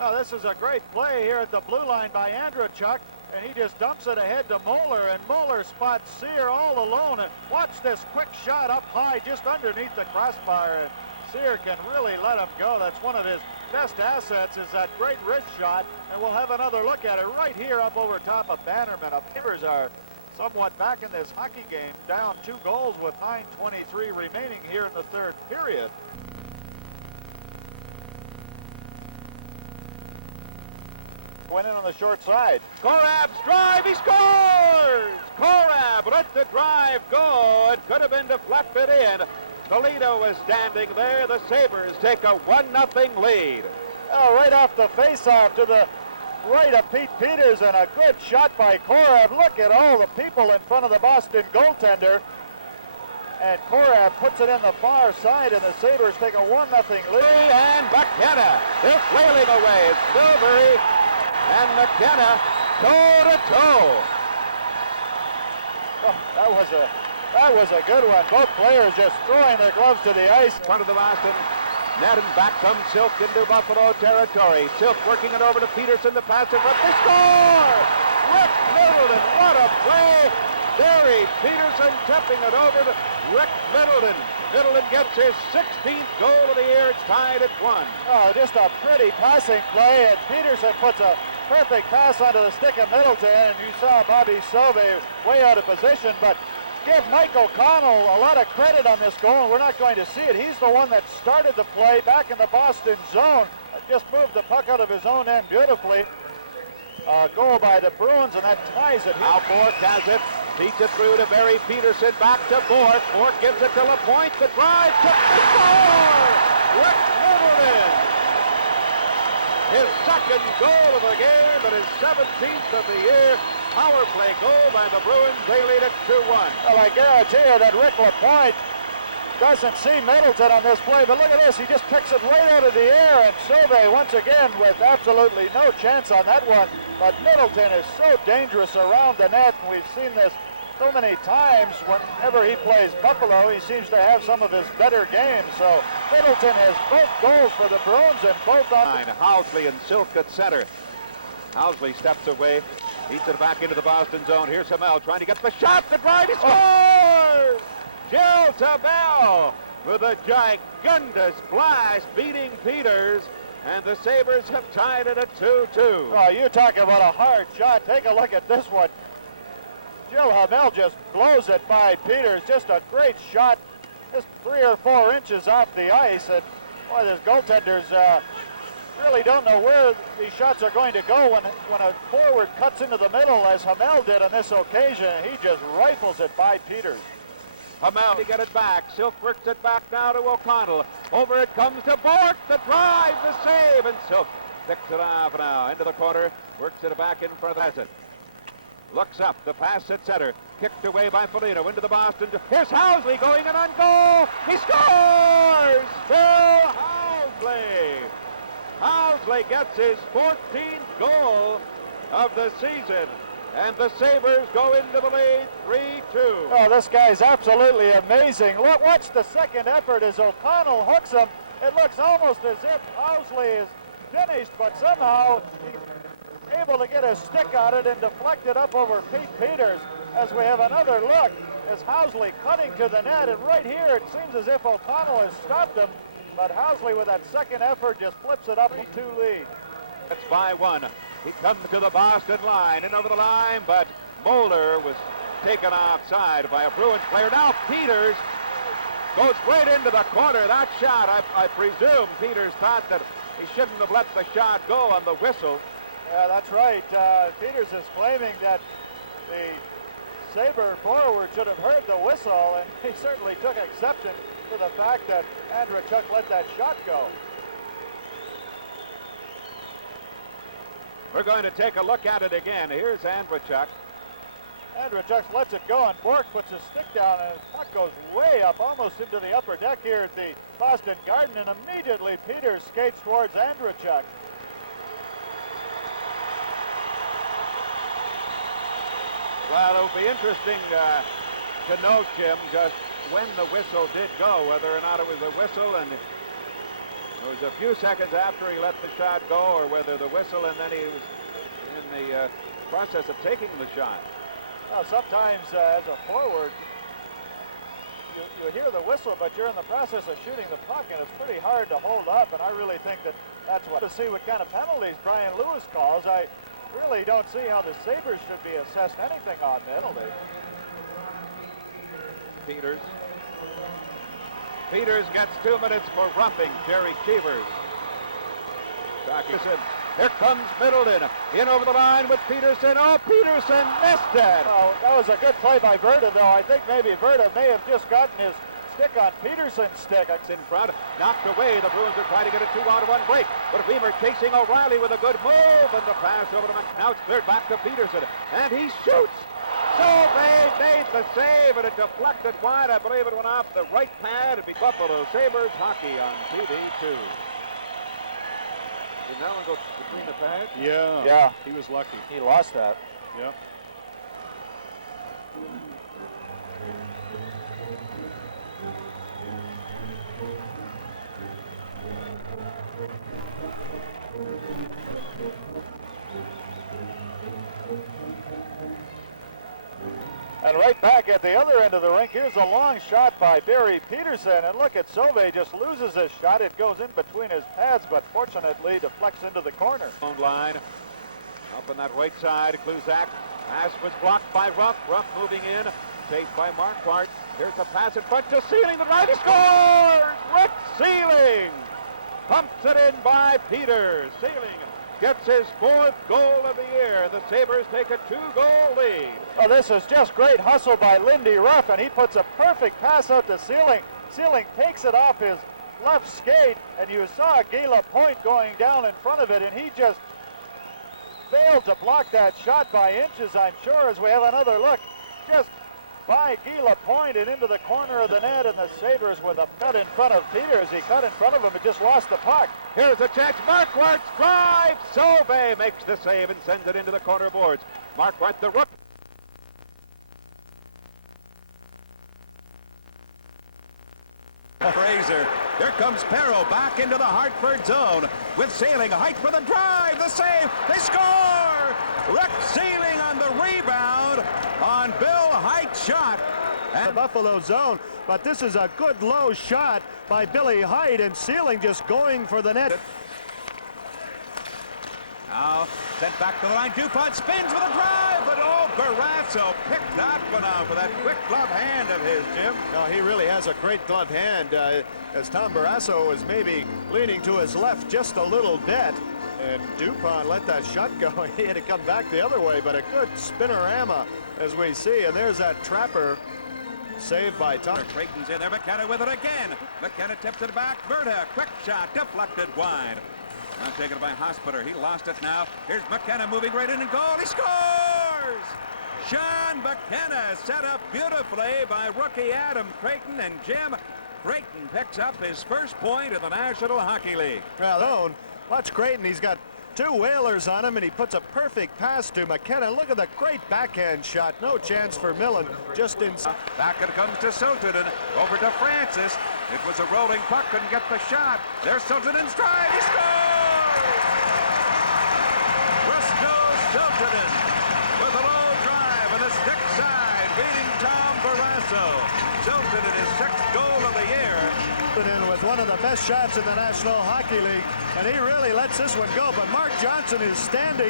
Oh, this is a great play here at the blue line by Andreychuk, and he just dumps it ahead to Moeller, and Moeller spots Sear all alone, and watch this quick shot up high just underneath the crossbar, and Sear can really let him go. That's one of his best assets, is that great wrist shot, and we'll have another look at it right here up over top of Bannerman. The Sabres are somewhat back in this hockey game, down 2 goals with 9:23 remaining here in the third period. Went in on the short side. Korab's drive, he scores! Korab let the drive go. It could have been deflected in. Toledo is standing there. The Sabres take a 1-0 lead. Oh, right off the face-off to the right of Pete Peters, and a good shot by Korab. Look at all the people in front of the Boston goaltender. And Korab puts it in the far side, and the Sabres take a 1-0 lead. And McKenna, they're flailing away. It's Silvery and McKenna toe-to-toe. Oh, that was a good one. Both players just throwing their gloves to the ice. In front of the Boston Net and back comes Silk into Buffalo territory. Silk working it over to Peterson, the pass in front. They score! Rick Middleton, what a play! Barry Peterson tipping it over to Rick Middleton. Middleton gets his 16th goal of the year. It's tied at 1. Oh, just a pretty passing play, and Peterson puts a perfect pass onto the stick of Middleton, and you saw Bobby Sauvé way out of position, but give Mike O'Connell a lot of credit on this goal, and we're not going to see it. He's the one that started the play back in the Boston zone. Just moved the puck out of his own end beautifully. Goal by the Bruins, and that ties it. Now Bork has it. Feeds it through to Barry Peterson. Back to Bork. Bork gives it to LaPointe. The drive to the score! Rick Middleton! His second goal of the game and his 17th of the year. Power play goal by the Bruins. They lead it 2-1. Well, I guarantee you that Rick LaPointe doesn't see Middleton on this play, but look at this. He just picks it right out of the air, and Sauvé once again with absolutely no chance on that one. But Middleton is so dangerous around the net, and we've seen this so many times. Whenever he plays Buffalo, he seems to have some of his better games. So Middleton has both goals for the Bruins and both on. Housley and Silk at center. Housley steps away. Beats it back into the Boston zone. Here's Hamel trying to get the shot. The drive. He scores! Jill Tabell with a gigundous blast beating Peters, and the Sabres have tied it at 2-2. Oh, you talk about a hard shot. Take a look at this one. Jill Hamel just blows it by Peters. Just a great shot, just 3 or 4 inches off the ice, and boy, this goaltenders really don't know where these shots are going to go when a forward cuts into the middle, as Hamel did on this occasion. He just rifles it by Peters. Hamel to get it back. Silk works it back now to O'Connell. Over it comes to Bork. The drive, the save, and Silk picks it off now into the corner. Works it back in front of it. Looks up. The pass at center. Kicked away by Foligno into the Boston. Here's Housley going in on goal. He scores! Bill Housley. Housley gets his 14th goal of the season. And the Sabres go into the lead 3-2. Oh, this guy's absolutely amazing. Look, watch the second effort as O'Connell hooks him. It looks almost as if Housley is finished, but somehow he's able to get his stick on it and deflect it up over Pete Peters. As we have another look, as Housley cutting to the net, and right here it seems as if O'Connell has stopped him, but Housley with that second effort just flips it up to 2 lead. It's by 1. He comes to the Boston line and over the line, but Moeller was taken offside by a Bruins player. Now Peters goes right into the corner. That shot, I presume Peters thought that he shouldn't have let the shot go on the whistle. Yeah, that's right. Peters is claiming that the Sabre forward should have heard the whistle, and he certainly took exception to the fact that Andreychuk let that shot go. We're going to take a look at it again. Here's Andreychuk. Andreychuk lets it go, and Bork puts his stick down, and his puck goes way up, almost into the upper deck here at the Boston Garden, and immediately Peters skates towards Andreychuk. Well, it'll be interesting to note, Jim, just when the whistle did go, whether or not it was a whistle and it was a few seconds after he let the shot go, or whether the whistle and then he was in the process of taking the shot. Well, sometimes as a forward, you hear the whistle, but you're in the process of shooting the puck, and it's pretty hard to hold up, and I really think that's what to see what kind of penalties Brian Lewis calls. I really don't see how the Sabres should be assessed anything on penalty. Peters gets 2 minutes for roughing Jerry Cheevers. Here comes Middleton. In over the line with Peterson. Oh, Peterson missed it. Oh, that was a good play by Verda, though. I think maybe Verda may have just gotten his stick on Peterson's stick. In front, knocked away. The Bruins are trying to get a 2-on-1 break. But Weimer chasing O'Reilly with a good move, and the pass over to Now it's cleared back to Peterson, and he shoots. Sauvé made the save, and it deflected wide. I believe it went off the right pad. It'd be Buffalo Sabres hockey on TV2. Did that one go between the pads? Yeah. He was lucky. He lost that. Yep. And right back at the other end of the rink, here's a long shot by Barry Peterson. And look at Sauve just loses his shot. It goes in between his pads, but fortunately deflects into the corner. Own line. Up on that right side, Kluzak. Pass was blocked by Ruff. Ruff moving in. Saved by Marquardt. Here's the pass in front to Sealing. The right, he scores! Rick Sealing! Pumps it in by Peters. Sealing gets his 4th goal of the year. The Sabres take a 2-goal lead. Oh, this is just great hustle by Lindy Ruff, and he puts a perfect pass out to Sealing. Sealing takes it off his left skate, and you saw Guy Lapointe going down in front of it, and he just failed to block that shot by inches, I'm sure, as we have another look. Just by Guy Lapointe and into the corner of the net, and the Sabres with a cut in front of Peters. He cut in front of him and just lost the puck. Here's a chance. Marquardt's drive. Sauve makes the save and sends it into the corner boards. Marquardt, the rook. Fraser. Here comes Perreault back into the Hartford zone with Sealing. A height for the drive. The save. They score. Rick Sealing on the rebound on Bill Height's shot. The Buffalo zone, but this is a good low shot by Billy Height, and Sealing just going for the net. Now sent back to the line. DuPont spins with a drive, but Barrasso picked that one out with that quick glove hand of his, Jim. No, he really has a great glove hand, as Tom Barrasso is maybe leaning to his left just a little bit, and DuPont let that shot go. He had to come back the other way, but a good spinorama as we see, and there's that trapper saved by Tom. Creighton's in there. McKenna with it again. McKenna tips it back. Berta, quick shot, deflected wide. Now taken by Hospital. He lost it now. Here's McKenna moving right in and goal. He scores! Sean McKenna set up beautifully by rookie Adam Creighton, and Jim Creighton picks up his first point in the National Hockey League. Well, watch Creighton. He's got 2 whalers on him, and he puts a perfect pass to McKenna. Look at the great backhand shot. No chance for Millen. Just inside. Back it comes to Siltanen. Over to Francis. It was a rolling puck. Couldn't get the shot. There's Siltanen's drive. He scores! Briscoe Siltanen with a low drive on the stick side, beating Tom Barrasso. Siltanen his 6th goal of the year. With one of the best shots in the National Hockey League, and he really lets this one go, but Mark Johnson is standing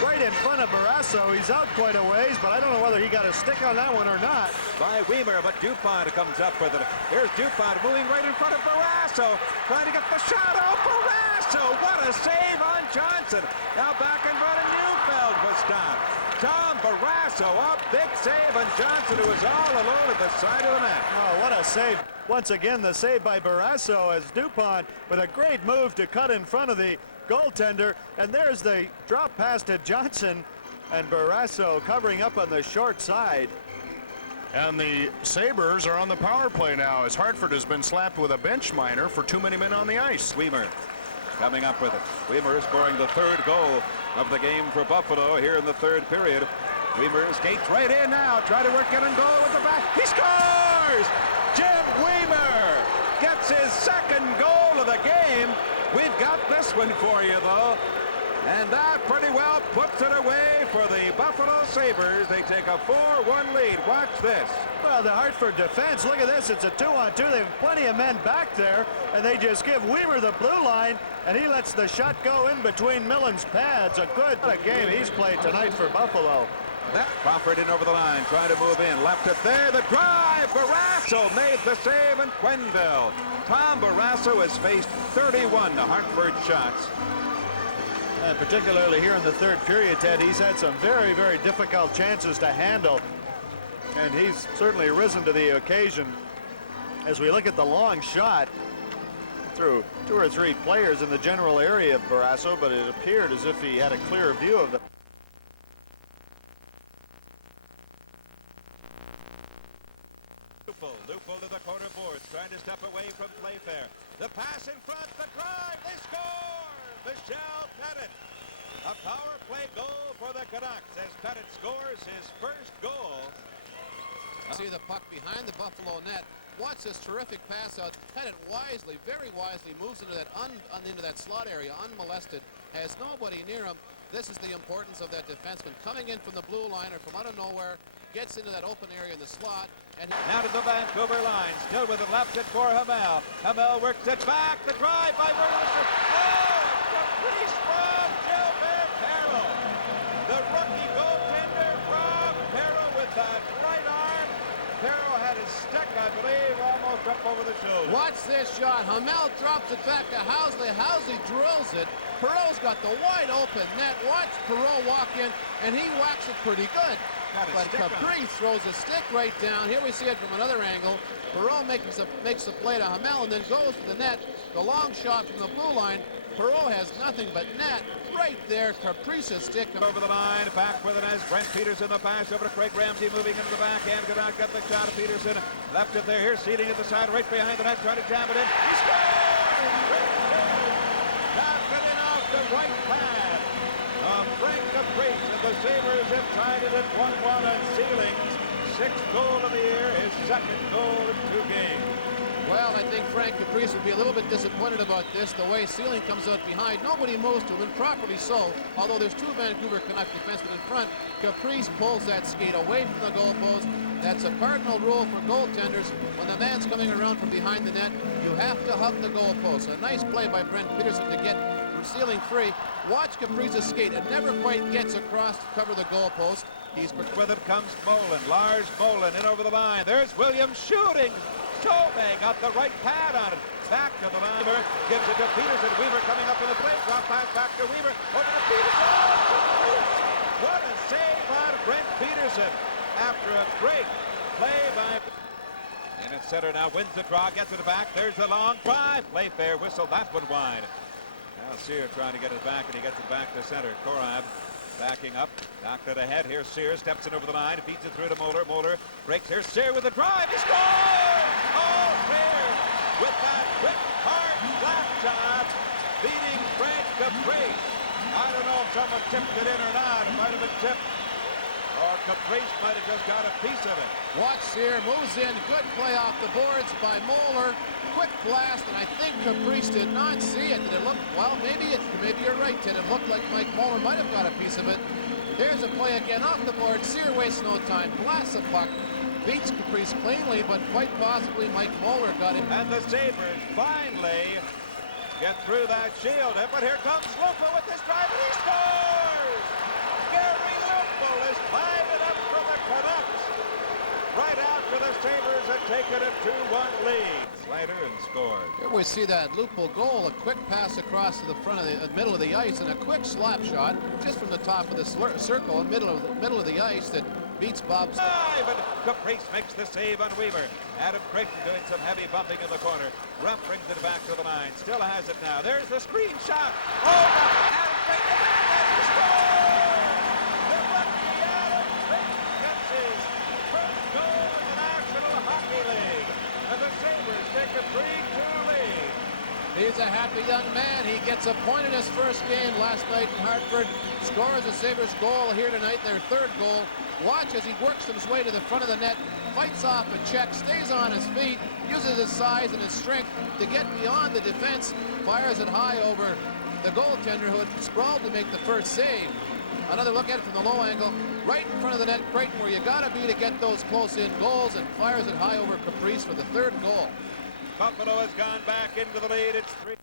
right in front of Barrasso. He's out quite a ways, but I don't know whether he got a stick on that one or not. By Weimer, but DuPont comes up with it. Here's DuPont moving right in front of Barrasso, trying to get the shot out. Barrasso, what a save on Johnson. Now back in front of Neufeld was stopped. Tom Barrasso up, big save on Johnson, who was all alone at the side of the net. Oh, what a save. Once again, the save by Barrasso as DuPont with a great move to cut in front of the goaltender. And there's the drop pass to Johnson, and Barrasso covering up on the short side. And the Sabres are on the power play now as Hartford has been slapped with a bench minor for too many men on the ice. Weimer coming up with it. Weimer is scoring the 3rd goal of the game for Buffalo here in the 3rd period. Weimer skates right in now, try to work it and goal with the back. He scores! Jim Weimer gets his 2nd goal of the game. We've got this one for you, though. And that pretty well puts it away for the Buffalo Sabres. They take a 4-1 lead. Watch this. Well, the Hartford defense, look at this. It's a 2-on-2. They have plenty of men back there, and they just give Weimer the blue line, and he lets the shot go in between Millen's pads. A good game he's played tonight for Buffalo. Crawford in over the line, trying to move in. Left it there, the drive. Barrasso made the save, and Quenneville. Tom Barrasso has faced 31 Hartford shots. And particularly here in the 3rd period, Ted, he's had some very, very difficult chances to handle. And he's certainly risen to the occasion. As we look at the long shot through 2 or 3 players in the general area of Barrasso, but it appeared as if he had a clear view of the Lupul to the corner boards, trying to step away from Playfair. The pass in front, the drive, they score! Michel Pettit. A power play goal for the Canucks as Pettit scores his 1st goal. See the puck behind the Buffalo net. Watch this terrific pass out. Had it wisely, very wisely. Moves into that into that slot area unmolested. Has nobody near him. This is the importance of that defenseman coming in from the blue line or from out of nowhere. Gets into that open area in the slot. And now to the Vancouver line. Still with it left it for Hamel. Hamel works it back. The drive by Vernon. Oh, complete from Gilbert Perreault. The rookie goaltender from Perreault with that right arm. Perreault had his stick, I believe, almost up over the shoulder. Watch this shot. Hamel drops it back to Housley. Housley drills it. Perreault's got the wide open net. Watch Perreault walk in, and he whacks it pretty good. But Caprice throws a stick right down. Here we see it from another angle. Perreault makes a play to Hamel and then goes to the net. The long shot from the blue line. Perreault has nothing but net. Right there, Caprice's stick. Over the line, back with it as Brent Peterson, the pass over to Craig Ramsey, moving into the backhand. Could not get the shot of Peterson. Left it there, here, Sealing at the side, right behind the net, trying to jam it in. He scores! Tapped it in off the right pad. Frank Caprice, and the Sabres have tied it at 1-1 on Sealing's sixth goal of the year, his second goal in 2 games. Well, I think Frank Caprice would be a little bit disappointed about this, the way Sealing comes out behind. Nobody moves to him, and properly so. Although there's 2 Vancouver Canucks defensemen in front, Caprice pulls that skate away from the goalpost. That's a cardinal rule for goaltenders. When the man's coming around from behind the net, you have to hug the goalpost. A nice play by Brent Peterson to get Sealing free. Watch Caprice's skate. It never quite gets across to cover the goalpost. He's with it comes Molan. Lars Molan in over the line. There's Williams shooting. Sobey got the right pad on it. Back to the line. Gives it to Peterson. Weaver coming up in the play. Drop pass back to Weaver. Over to Peterson. Oh, what a save on Brent Peterson after a great play by... In at center now, wins the draw, gets it back. There's the long drive. Play fair, whistle that one wide. Now Sear trying to get it back, and he gets it back to center. Korab backing up, knocked it ahead. Here's Sear, steps in over the line, beats it through to Moeller. Moeller breaks. Here's Sear with the drive. He scores! Oh, Sear with that quick, hard slap shot, beating Frank Caprice. I don't know if someone tipped it in or not. It might have been tipped, or Caprice might have just got a piece of it. Watch Sear, moves in, good play off the boards by Moeller. Quick blast, and I think Caprice did not see it. Did it look, well, maybe you're right, Ted. It looked like Mike Moeller might have got a piece of it. There's a play again off the board. Sear wastes no time, blasts the puck, beats Caprice cleanly, but quite possibly Mike Moeller got him. And the Sabres finally get through that shield. But here comes Lupo with this drive, and he scores! Gary Lupo has tied it up for the Canucks right after the Sabres had taken a 2-1 lead. Slider and scored. Here we see that Lupo goal, a quick pass across to the front of the middle of the ice, and a quick slap shot just from the top of the circle in middle of the ice that beats Bob. But Caprice makes the save on Weaver. Adam Creighton doing some heavy bumping in the corner. Ruff brings it back to the line. Still has it now. There's the screen shot. Oh, Adam Creighton, and he scores! The rookie Adam Creighton gets his first goal in the National Hockey League. And the Sabres take a 3-2 lead. He's a happy young man. He gets appointed his first game last night in Hartford. Scores a Sabres goal here tonight, their 3rd goal. Watch as he works his way to the front of the net, fights off a check, stays on his feet, uses his size and his strength to get beyond the defense, fires it high over the goaltender who had sprawled to make the first save. Another look at it from the low angle, right in front of the net, Creighton, where you gotta be to get those close-in goals, and fires it high over Caprice for the 3rd goal. Buffalo has gone back into the lead. It's 3.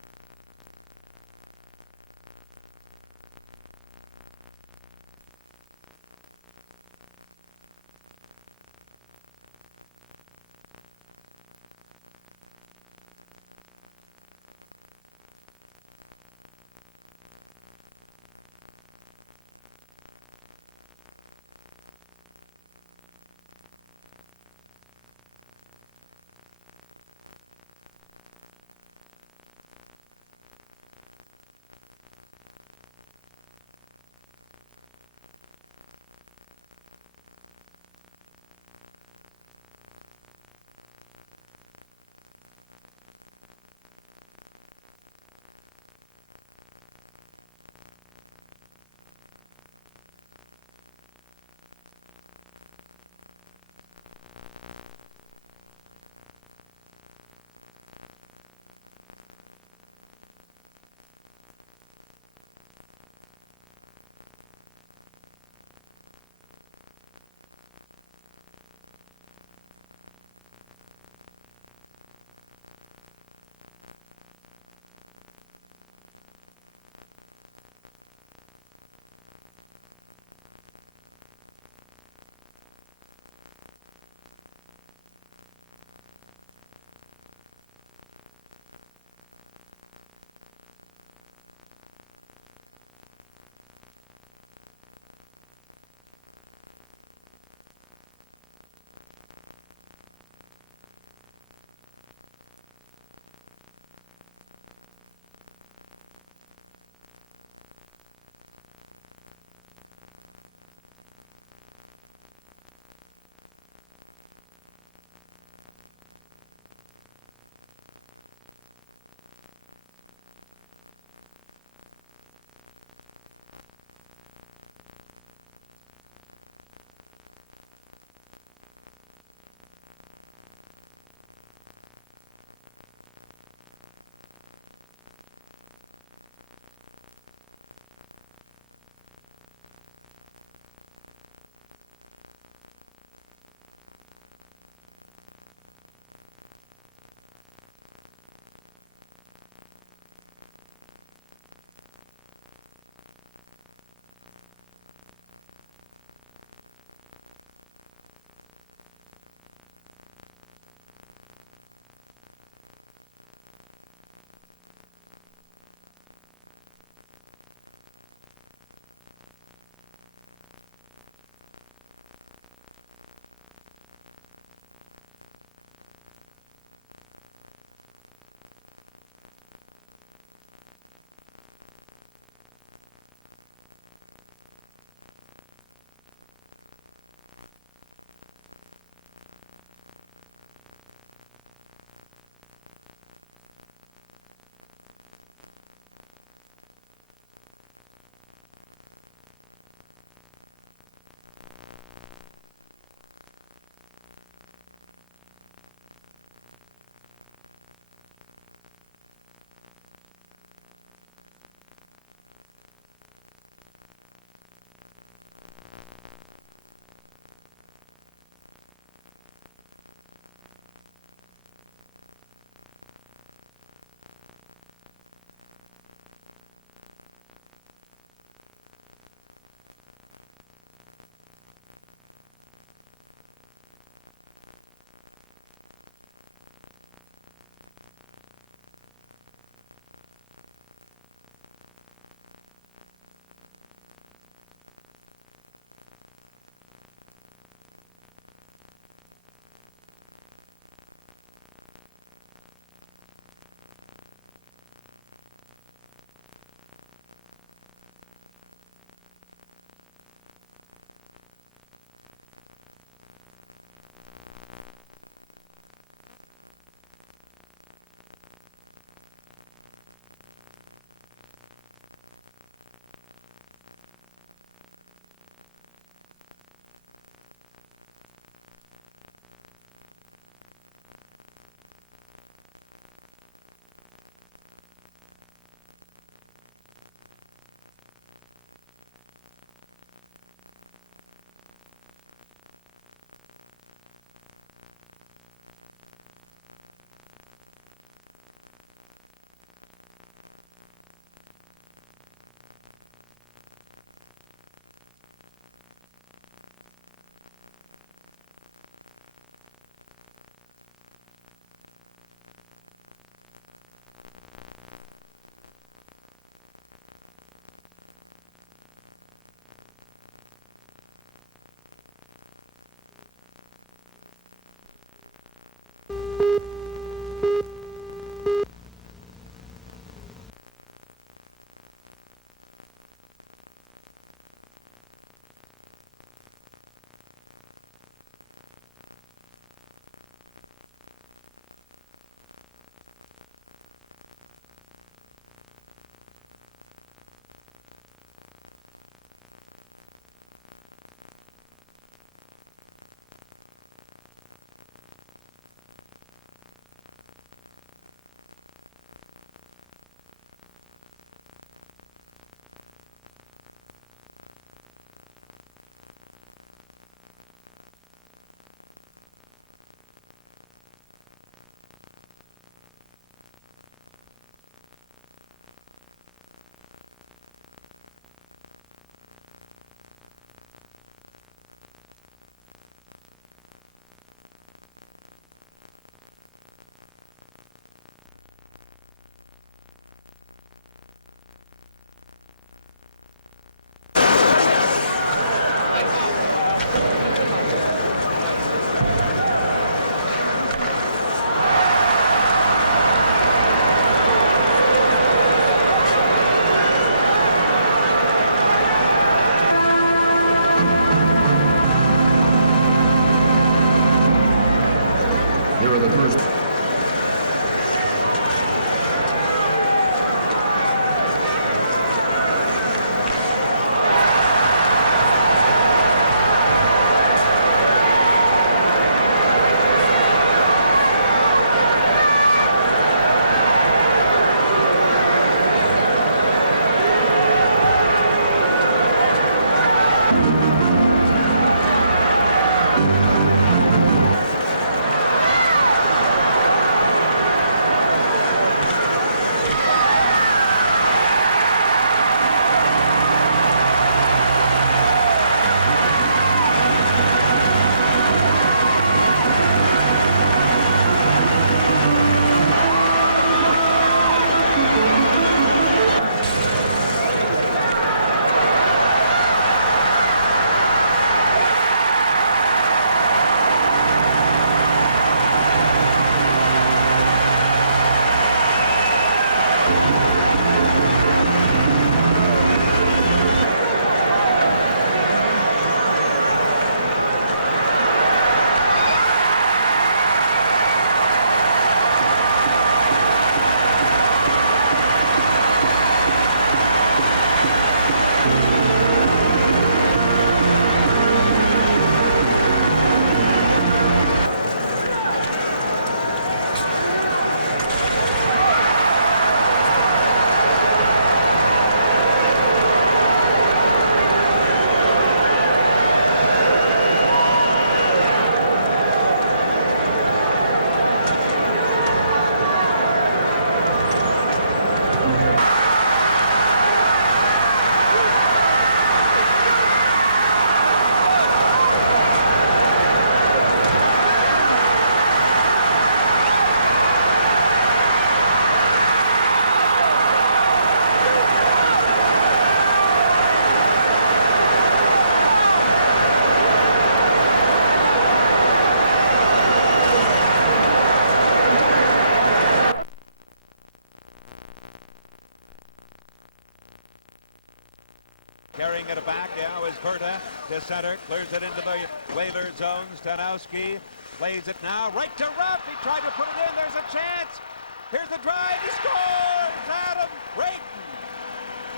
Carrying it back now is Berta to center, clears it into the Whaler zone. Stanowski plays it now right to Ruff. He tried to put it in. There's a chance. Here's the drive. He scores. Adam Creighton.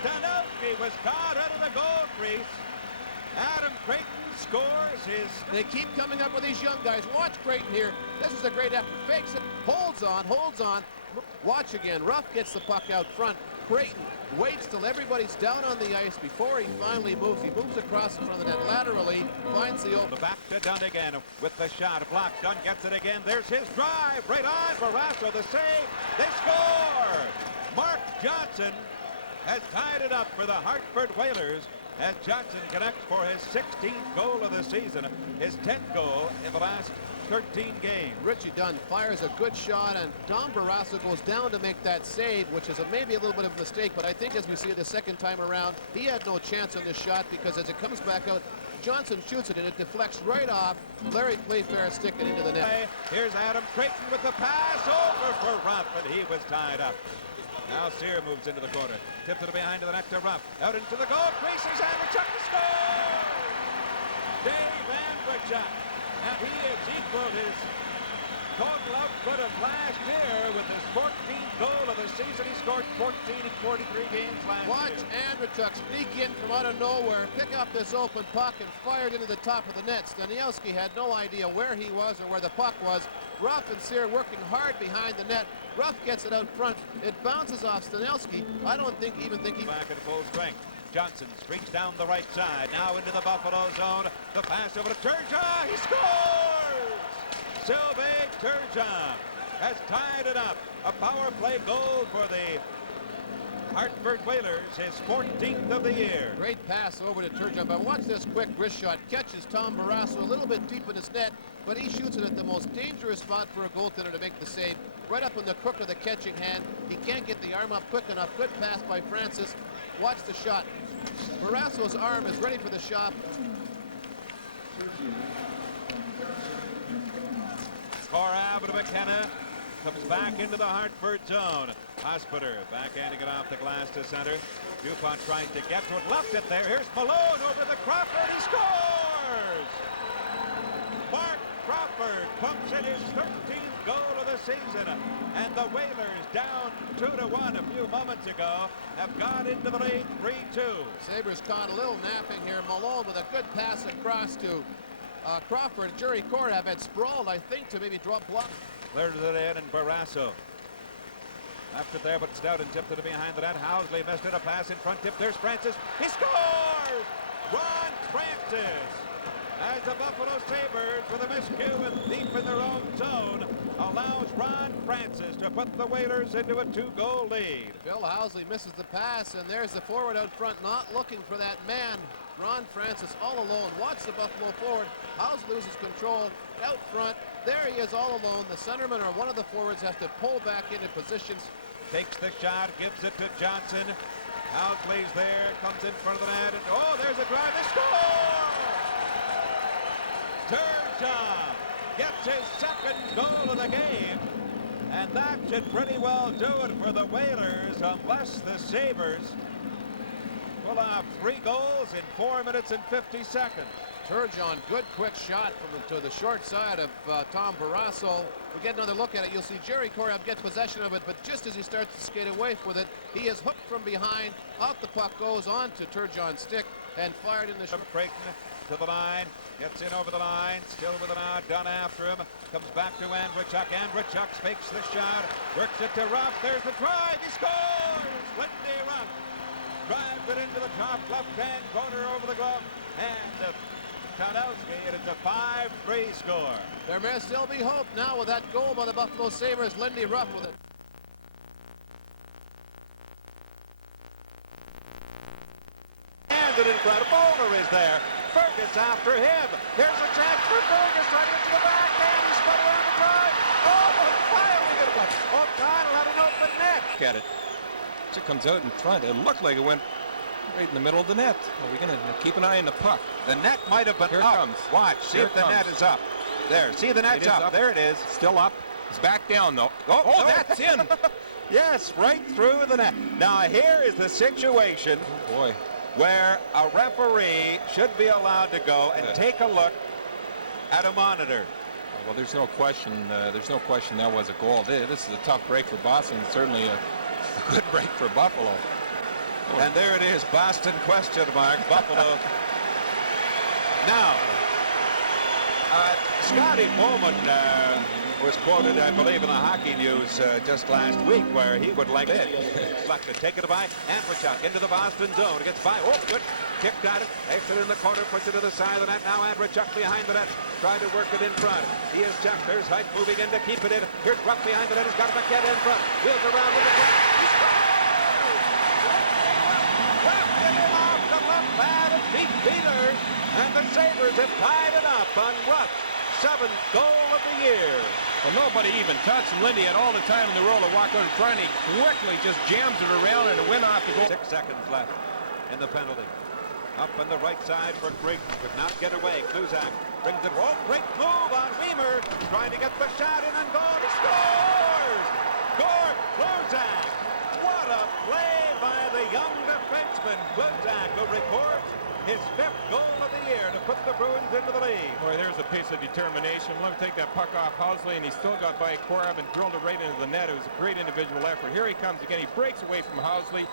Stanowski was caught under the goal crease. Adam Creighton scores his. They keep coming up with these young guys. Watch Creighton here. This is a great effort. Fakes it. Holds on. Watch again. Ruff gets the puck out front. Creighton waits till everybody's down on the ice before he finally moves. He moves across in front of the net laterally, finds the open. Back to Dunn again with the shot. Blocked. Dunn gets it again. There's his drive. Right on. Barrasso the save. They score. Mark Johnson has tied it up for the Hartford Whalers as Johnson connects for his 16th goal of the season, his 10th goal in the last 13 games. Richie Dunn fires a good shot, and Tom Barrasso goes down to make that save, which is maybe a little bit of a mistake, but I think as we see it the second time around, he had no chance on this shot because as it comes back out, Johnson shoots it and it deflects right off Larry Playfair's stick it into the net. Here's Adam Creighton with the pass over for Ruff, and he was tied up. Now Sear moves into the corner. Tipped it behind to the net to Ruff. Out into the goal crease. Here's Andreychuk to score! Dave Andreychuk. And he has equaled his total output of last year with his 14th goal of the season. He scored 14 in 43 games last year. Watch Andreychuk sneak in from out of nowhere, pick up this open puck, and fire it into the top of the net. Stanowski had no idea where he was or where the puck was. Ruff and Sear working hard behind the net. Ruff gets it out front. It bounces off Stanowski. I don't even think he... Back at full strength. Johnson streaks down the right side. Now into the Buffalo zone. The pass over to Turgeon. He scores! Sylvain Turgeon has tied it up. A power play goal for the Hartford Whalers, his 14th of the year. Great pass over to Turgeon, but watch this quick wrist shot. Catches Tom Barrasso a little bit deep in his net, but he shoots it at the most dangerous spot for a goaltender to make the save. Right up in the crook of the catching hand. He can't get the arm up quick enough. Good pass by Francis. Watch the shot. Barrasso's arm is ready for the shot. Corab to McKenna. Comes back into the Hartford zone. Hospital backhanding it off the glass to center. DuPont tries to get to it. Left it there. Here's Malone over the Crawford. He scores! Mark Crawford pumps in his 13th goal of the season. And the Whalers, down 2-1 a few moments ago, have gone into the lead 3-2. Sabres caught a little napping here. Malone with a good pass across to Crawford. Jerry Korab had sprawled, I think, to maybe drop block. Clears it in, and Barrasso left it there, but Stoughton tipped it behind the net. Housley missed it. A pass in front. Tip. There's Francis. He scores! Ron Francis, as the Buffalo Sabres, with a miscue and deep in their own zone, allows Ron Francis to put the Whalers into a 2-goal lead. Bill Housley misses the pass, and there's the forward out front, not looking for that man. Ron Francis all alone. Watch the Buffalo forward. Housley loses control out front. There he is all alone. The centerman or one of the forwards has to pull back into positions. Takes the shot, gives it to Johnson. Housley's there, comes in front of the net, and oh, there's a drive. They score! Turgeon gets his second goal of the game, And that should pretty well do it for the Whalers, unless the Sabres will have 3 goals in 4 minutes and 50 seconds. Turgeon, good quick shot to the short side of Tom Barrasso. We get another look at it. You'll see Jerry Korab get possession of it, but just as he starts to skate away with it, he is hooked from behind. Out the puck goes onto Turgeon's stick and fired in the short. Creighton to the line, gets in over the line, still with an hour done after him. Comes back to Andreychuk. Andreychuk fakes the shot, works it to Ruff. There's the drive. He scores! Lindy Ruff drives it into the top left-hand corner over the glove, and Tarnowski, and it's a 5-3 score. There may still be hope now with that goal by the Buffalo Sabres. Lindy Ruff with it. And it in front. Bowler is there. Fergus after him. There's a chance for Fergus right into the back. And he spun around the drive. Oh, finally good one. O'Connell had an open net. Look at it. As it comes out in front, it looked like it went right in the middle of the net. Are we going to keep an eye on the puck? The net might have been Here it up. comes. Watch. See Here if the it net comes. is up. There. See the net's up. There it is. Still up. It's back down, though. Oh, no. That's in. Yes, right through the net. Now, here is the situation Boy. where a referee should be allowed to go and take a look at a monitor. Well, there's no question. That was a goal. This is a tough break for Boston. Certainly a good break for Buffalo. And there it is, Boston question mark, Buffalo. Now, Scotty Bowman was quoted, I believe, in the Hockey News just last week, where he would like it. Luck to take it by Andreychuk into the Boston zone. It gets by. Oh, good. Kicked at it. Takes it in the corner, puts it to the side of the net. Now Andreychuk behind the net, trying to work it in front. He is checked. There's Height moving in to keep it in. Here's Ruff behind the net. He's got a Paquette in front. Wheels around with the puck. He scores! Ruff hit him off the left pad of Pete Peters, and the Sabres have tied it up on Ruff's 7th goal of the year. Well, nobody even touched him. Lindy had all the time in the world to walk out in front. He quickly just jams it around, and it went off the goal. 6 seconds left in the penalty. Up on the right side for Creighton. Could not get away. Kluzak brings it. Oh, great move on Weimer. Trying to get the shot in and goal. He scores! Gord Kluzak. What a play by the young defenseman. Kluzak, who records his 5th goal of the year to put the Bruins into the lead. Boy, there's a piece of determination. Let him take that puck off Housley, and he still got by Korab and drilled it right into the net. It was a great individual effort. Here he comes again. He breaks away from Housley.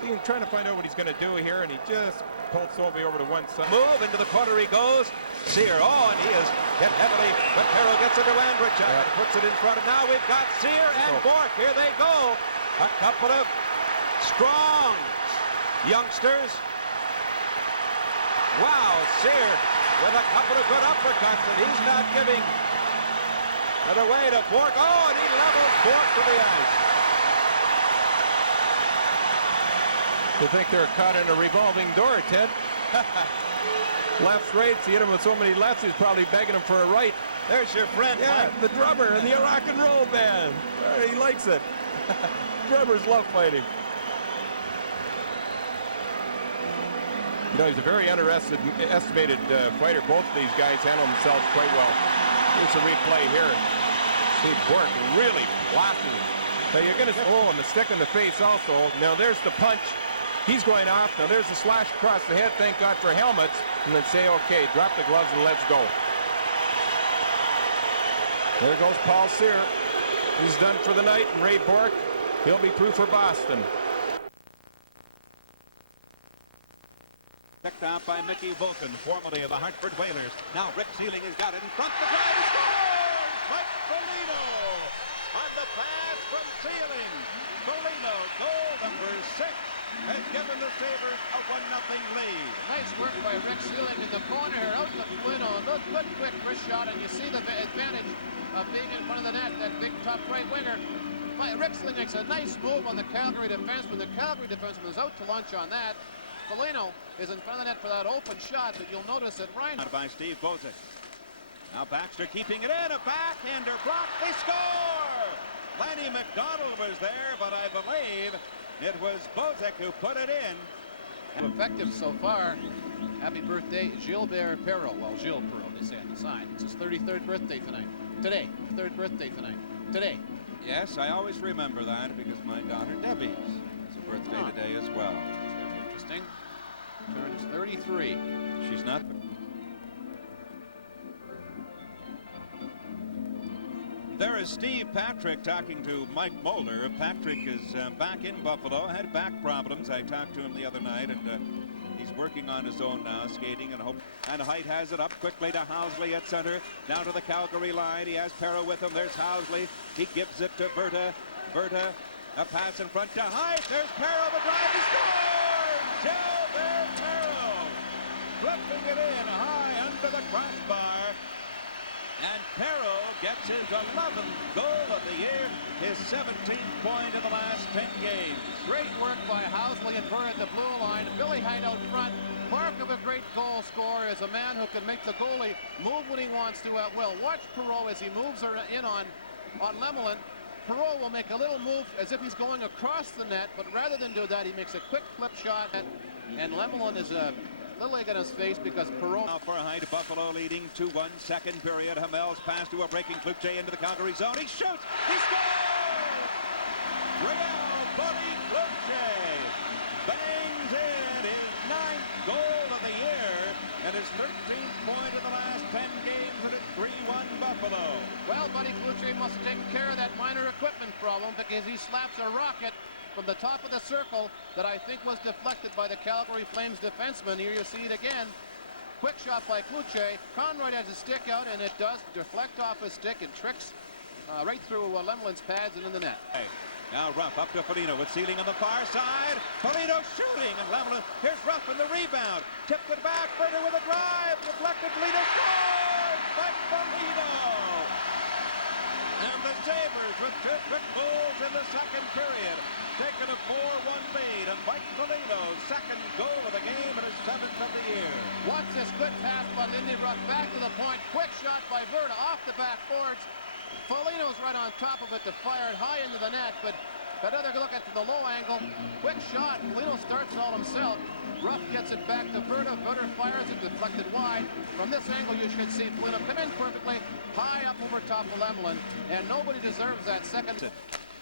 He's trying to find out what he's going to do here, and he just pulls Sobey over to one side. Move into the corner he goes. Sear, oh, and he is hit heavily, but Perreault gets it to Andreychuk and puts it in front. And now we've got Sear and Bork. Here they go. A couple of strong youngsters. Wow, Sear with a couple of good uppercuts, and he's not giving it away to Bork. Oh, and he levels Bork to the ice. They think they're caught in a revolving door, Ted. Lefts, rights. He hit him with so many lefts, he's probably begging him for a right. There's your friend, Yeah, Mike. the drummer and the rock and roll band. He likes it. Drummers love fighting. You know, he's a very underestimated fighter. Both of these guys handle themselves quite well. Here's a replay here. See Bork really blasting him. Now you're going to, oh, and the stick in the face also. Now there's the punch. He's going off. Now there's the slash across the head. Thank God for helmets. And then say, okay, drop the gloves and let's go. There goes Paul Sear. He's done for the night. And Ray Bork, he'll be through for Boston. Picked out by Mickey Vulcan, formerly of the Hartford Whalers. Now Rick Sealing has got it in front. The drive, he scores! Mike Foligno on the pass from Sealing. Foligno, goal number 6, has given the Sabres a 1-0 lead. Nice work by Rick Sealing in the corner here, out to Foligno. Look, good quick wrist shot, and you see the advantage of being in front of the net, that big top right winger. Rick Sealing makes a nice move on the Calgary defenseman. The Calgary defenseman is out to lunch on that. Foligno is in front of the net for that open shot, but you'll notice that Ryan... By Steve Bozek. Now Baxter keeping it in, a backhander block, they score! Lanny McDonald was there, but I believe it was Bozek who put it in. Effective so far. Happy birthday, Gilbert Perreault. Well, Gilles Perreault, they say on the sign. It's his 33rd birthday tonight. Today. 3rd birthday tonight. Today. Yes, I always remember that because my daughter Debbie's has a birthday today as well. Very interesting. Turns 33. She's not. There is Steve Patrick talking to Mike Mulder. Patrick is back in Buffalo, had back problems. I talked to him the other night, and he's working on his own now, skating and hope. And Height has it up quickly to Housley at center. Now to the Calgary line. He has Perreault with him. There's Housley. He gives it to Berta. Berta, a pass in front to Height. There's Perreault. The drive. He scores! Gilbert Perreault flipping it in high under the crossbar. And Perreault gets his 11th goal of the year, his 17th point in the last 10 games. Great work by Housley and Burr at the blue line. Billy Height out front. Mark of a great goal scorer is a man who can make the goalie move when he wants to at will. Watch Perreault as he moves her in on Lemelin. Perreault will make a little move as if he's going across the net, but rather than do that, he makes a quick flip shot. And Lemelin is a little egg on his face because Perreault. Now for Height, Buffalo leading 2-1, second period. Hamel's pass to a breaking Cloutier into the Calgary zone. He shoots! He scores! Real Buddy Cloutier bangs in his 9th goal of the year and his 13th point in the last 10 games, and it's 3-1 Buffalo. Well, Buddy Cloutier must have taken care of that minor equipment problem because he slaps a rocket from the top of the circle that I think was deflected by the Calgary Flames defenseman. Here you see it again. Quick shot by Cloutier. Conroy has a stick out, and it does deflect off his stick and tricks right through Lemelin's pads and in the net. Hey, now Ruff up to Foligno with Sealing on the far side. Foligno shooting, and Lemelin. Here's Ruff in the rebound. Tipped it back. Berta with a drive. Deflected. Foligno scores by Foligno. And the Sabres with 2 quick goals in the second period, taking a 4-1 lead, and Mike Foligno's 2nd goal of the game and his 7th of the year. Watch this good pass by Lindy Ruff back to the point. Quick shot by Berta off the backboards. Foligno's right on top of it to fire it high into the net, but another look at the low angle. Quick shot. Foligno starts it all himself. Ruff gets it back to Berta. Berta fires it, deflected wide. From this angle, you should see Foligno come in perfectly, high up over top of Lemelin, and nobody deserves that second.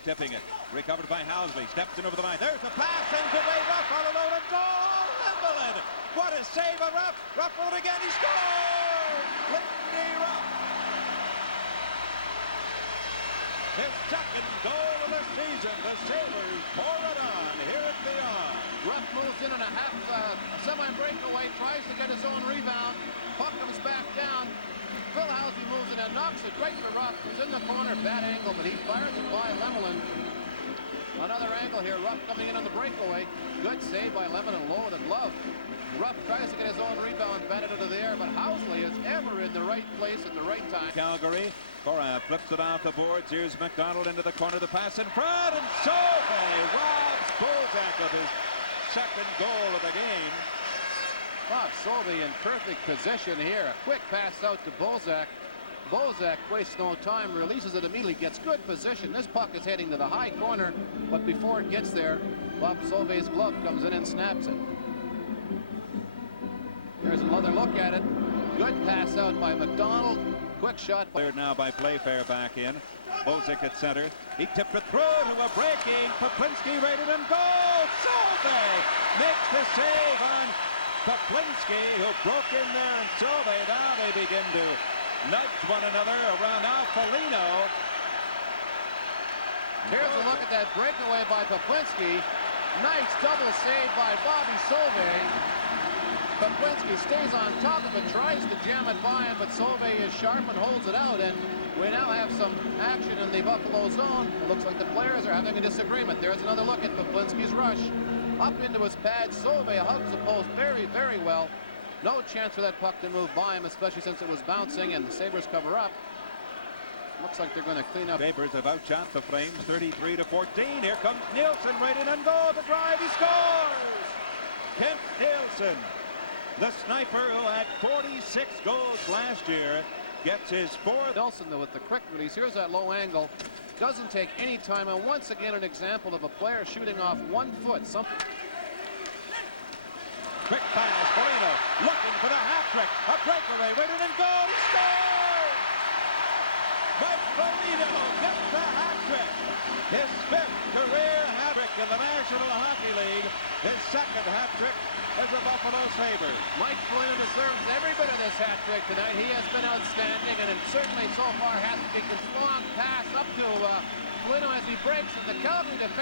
Tipping it, recovered by Housley, steps in over the line. There's the pass, sends away Ruff all alone, and goal! Lemelin! What a save of Ruff! Ruff will it again, he scores! Lindy Ruff! His 2nd goal of the season. The Sabres pour it on here at the Yard. Ruff moves in on a half semi-breakaway, tries to get his own rebound. Puck comes back down. Phil Housley moves in and knocks it right to Ruff, who's in the corner, bad angle, but he fires it by Lemelin. Another angle here, Ruff coming in on the breakaway. Good save by Lemelin, low with a glove. Ruff tries to get his own rebound, batted into the air, but Housley is ever in the right place at the right time. Calgary, Cora flips it off the boards. Here's McDonald into the corner, the pass in front, and Sauvé robs Bozak of his 2nd goal of the game. Bob Sauvé in perfect position here. A quick pass out to Bozak. Bozak wastes no time, releases it immediately, gets good position. This puck is heading to the high corner, but before it gets there, Bob Sauvé's glove comes in and snaps it. Here's another look at it. Good pass out by McDonald. Quick shot. Cleared now by Playfair back in. Bozak at center. He tipped it through to a breaking. Poplinski rated and goal. Sauvé makes the save on Poplinski, who broke in there, and Sauvé. Now they begin to nudge one another around. Now Foligno. Here's a look at that breakaway by Poplinski. Nice double save by Bobby Sauvé. Poplinski stays on top of it, tries to jam it by him, but Sauvé is sharp and holds it out, and we now have some action in the Buffalo zone. It looks like the players are having a disagreement. There's another look at Poplinski's rush. Up into his pad, Sauvé hugs the post very, very well. No chance for that puck to move by him, especially since it was bouncing, and the Sabres cover up. Looks like they're going to clean up. Sabres have outshot the Flames 33-14. Here comes Nielsen right in and goal. The drive, he scores! Kent Nielsen, the sniper who had 46 goals last year, gets his 4th. Nelson, though, with the quick release. Here's that low angle. Doesn't take any time, and once again an example of a player shooting off 1 foot. Something. Quick pass, Foligno looking for the hat trick. A breakaway, rated and goal. He scores! Mike Foligno gets the hat trick. His 5th career hat trick in the National Hockey League. His 2nd hat trick as the Buffalo Sabres. Mike Foligno deserves every bit of this hat trick tonight. He has been outstanding, and it certainly so far has to be a long pass up to Foligno as he breaks, and the Calgary defense